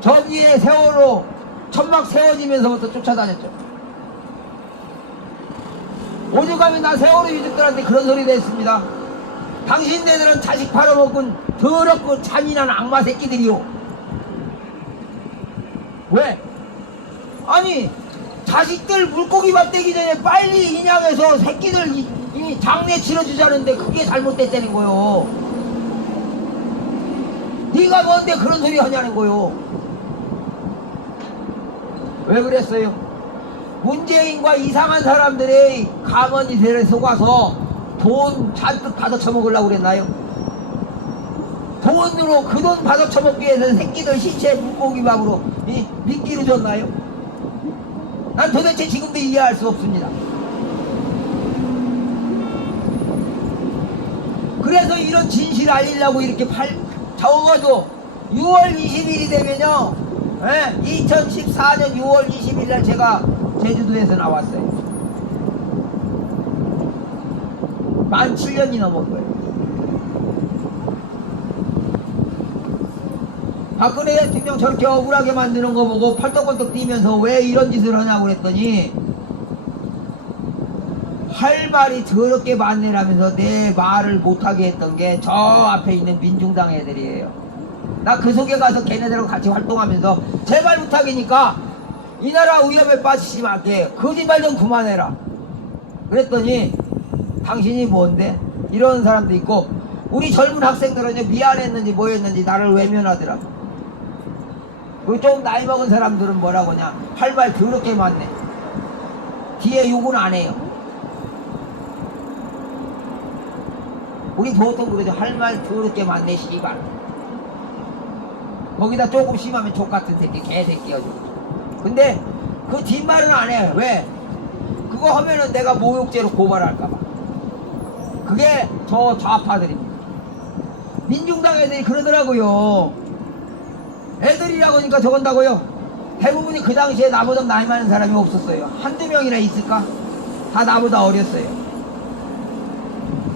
저기에 세월호 천막 세워지면서부터 쫓아다녔죠. 오죽하면 나 세월호 유족들한테 그런 소리도 했습니다. 당신네들은 자식 팔아먹은 더럽고 잔인한 악마 새끼들이요. 왜? 아니 자식들 물고기 밥 되기 전에 빨리 인양해서 새끼들 이 장례 치러주자는데 그게 잘못됐다는 거요. 네가 뭔데 그런 소리 하냐는 거요. 왜 그랬어요? 문재인과 이상한 사람들의 가만히들에 속아서 돈 잔뜩 받아 처먹으려고 그랬나요? 돈으로 그 돈 받아 처먹기 위해서 새끼들 시체 물고기 밥으로 미끼를 줬나요? 난 도대체 지금도 이해할 수 없습니다. 그래서 이런 진실을 알리려고 이렇게 적어도 6월 20일이 되면요 2014년 6월 20일 날 제가 제주도에서 나왔어요. 만 7년이 넘은 거예요. 박근혜 대통령 저렇게 억울하게 만드는 거 보고 팔떡팔떡 뛰면서 왜 이런 짓을 하냐고 그랬더니 할 말이 더럽게 많네라면서 내 말을 못하게 했던 게 저 앞에 있는 민중당 애들이에요. 나 그 속에 가서 걔네들하고 같이 활동하면서 제발 부탁이니까 이 나라 위험에 빠지지 말게 거짓말 좀 그만해라 그랬더니 당신이 뭔데? 이런 사람도 있고 우리 젊은 학생들은 미안했는지 뭐였는지 나를 외면하더라. 그리고 좀 나이 먹은 사람들은 뭐라고 하냐 할 말 더럽게 많네. 뒤에 욕은 안 해요. 우리 보통 그러죠. 할 말 더럽게 많네 씨발. 거기다 조금 심하면 족같은 새끼 개새끼여죠. 근데 그 뒷말은 안 해요. 왜? 그거 하면은 내가 모욕죄로 고발할까봐. 그게 저 좌파들입니다. 민중당 애들이 그러더라고요. 애들이라고 하니까 저건다고요. 대부분이 그 당시에 나보다 나이 많은 사람이 없었어요. 한두 명이나 있을까? 다 나보다 어렸어요.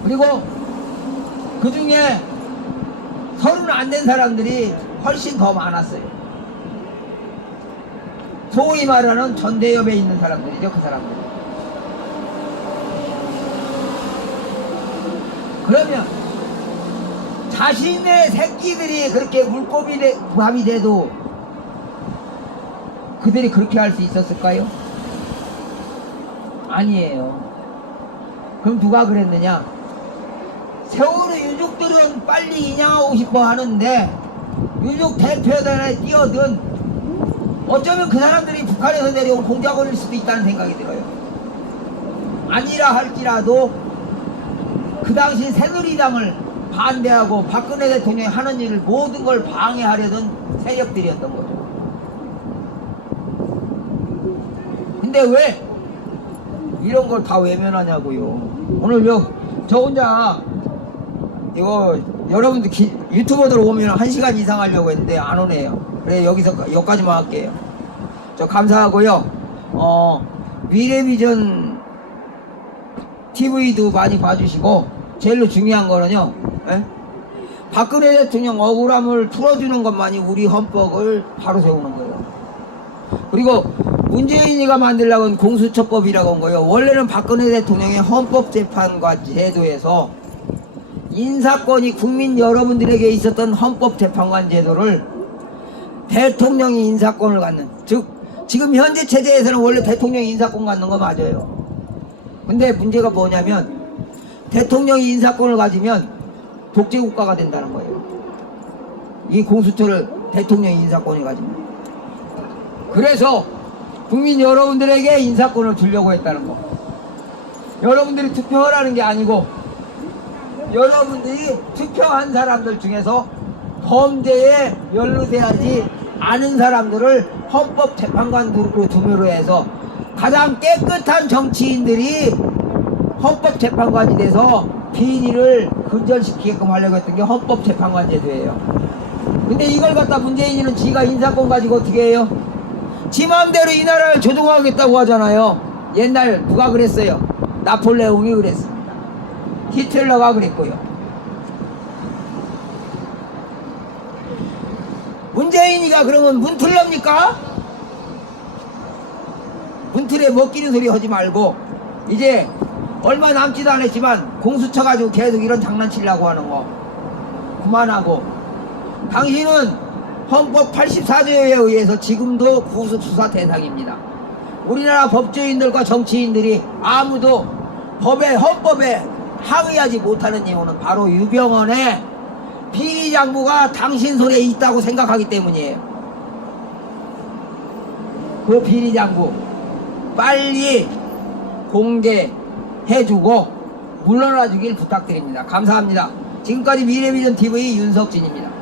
그리고 그 중에 30 안 된 사람들이 훨씬 더 많았어요. 소위 말하는 전대협에 있는 사람들이죠. 그 사람들. 그러면 자신의 새끼들이 그렇게 물고기 밥이 돼도 그들이 그렇게 할 수 있었을까요? 아니에요. 그럼 누가 그랬느냐? 세월호 유족들은 빨리 인양하고 싶어 하는데 유족 대표단에 뛰어든 어쩌면 그 사람들이 북한에서 내려온 공작원일 수도 있다는 생각이 들어요. 아니라 할지라도 그 당시 새누리당을 반대하고 박근혜 대통령이 하는 일을 모든 걸 방해하려던 세력들이었던 거죠. 근데 왜 이런 걸 다 외면하냐고요. 오늘 저 혼자 이거 여러분들 유튜버들 오면 1시간 이상 하려고 했는데 안 오네요. 그래 여기까지만 할게요. 저 감사하고요. 미래비전 TV도 많이 봐주시고 제일 중요한 거는요. 박근혜 대통령 억울함을 풀어주는 것만이 우리 헌법을 바로 세우는 거예요. 그리고 문재인이가 만들려고 한 공수처법이라고 한 거예요. 원래는 박근혜 대통령의 헌법재판관 제도에서 인사권이 국민 여러분들에게 있었던 헌법재판관 제도를 대통령이 인사권을 갖는, 즉 지금 현재 체제에서는 원래 대통령이 인사권 갖는 거 맞아요. 근데 문제가 뭐냐면 대통령이 인사권을 가지면 독재국가가 된다는 거예요. 이 공수처를 대통령이 인사권을 가지면. 그래서 국민 여러분들에게 인사권을 주려고 했다는 거. 여러분들이 투표하라는 게 아니고 여러분들이 투표한 사람들 중에서 범죄에 연루되지 않은 사람들을 헌법재판관으로 두므로 해서 가장 깨끗한 정치인들이 헌법재판관이 돼서 비리를 근절시키게끔 하려고 했던 게 헌법재판관 제도예요. 근데 이걸 갖다 문재인이는 지가 인사권 가지고 어떻게 해요? 지 마음대로 이 나라를 조종하겠다고 하잖아요. 옛날 누가 그랬어요? 나폴레옹이 그랬습니다. 히틀러가 그랬고요. 문재인이가 그러면 문틀럽니까? 문틀에 먹기는 소리 하지 말고 이제 얼마 남지도 않았지만 공수처 가지고 계속 이런 장난치려고 하는 거 그만하고, 당신은 헌법 84조에 의해서 지금도 구속수사 대상입니다. 우리나라 법조인들과 정치인들이 아무도 헌법에 항의하지 못하는 이유는 바로 유병헌의 비리장부가 당신 손에 있다고 생각하기 때문이에요. 그 비리장부 빨리 공개해주고 물러나 주길 부탁드립니다. 감사합니다. 지금까지 미래비전TV 윤석진입니다.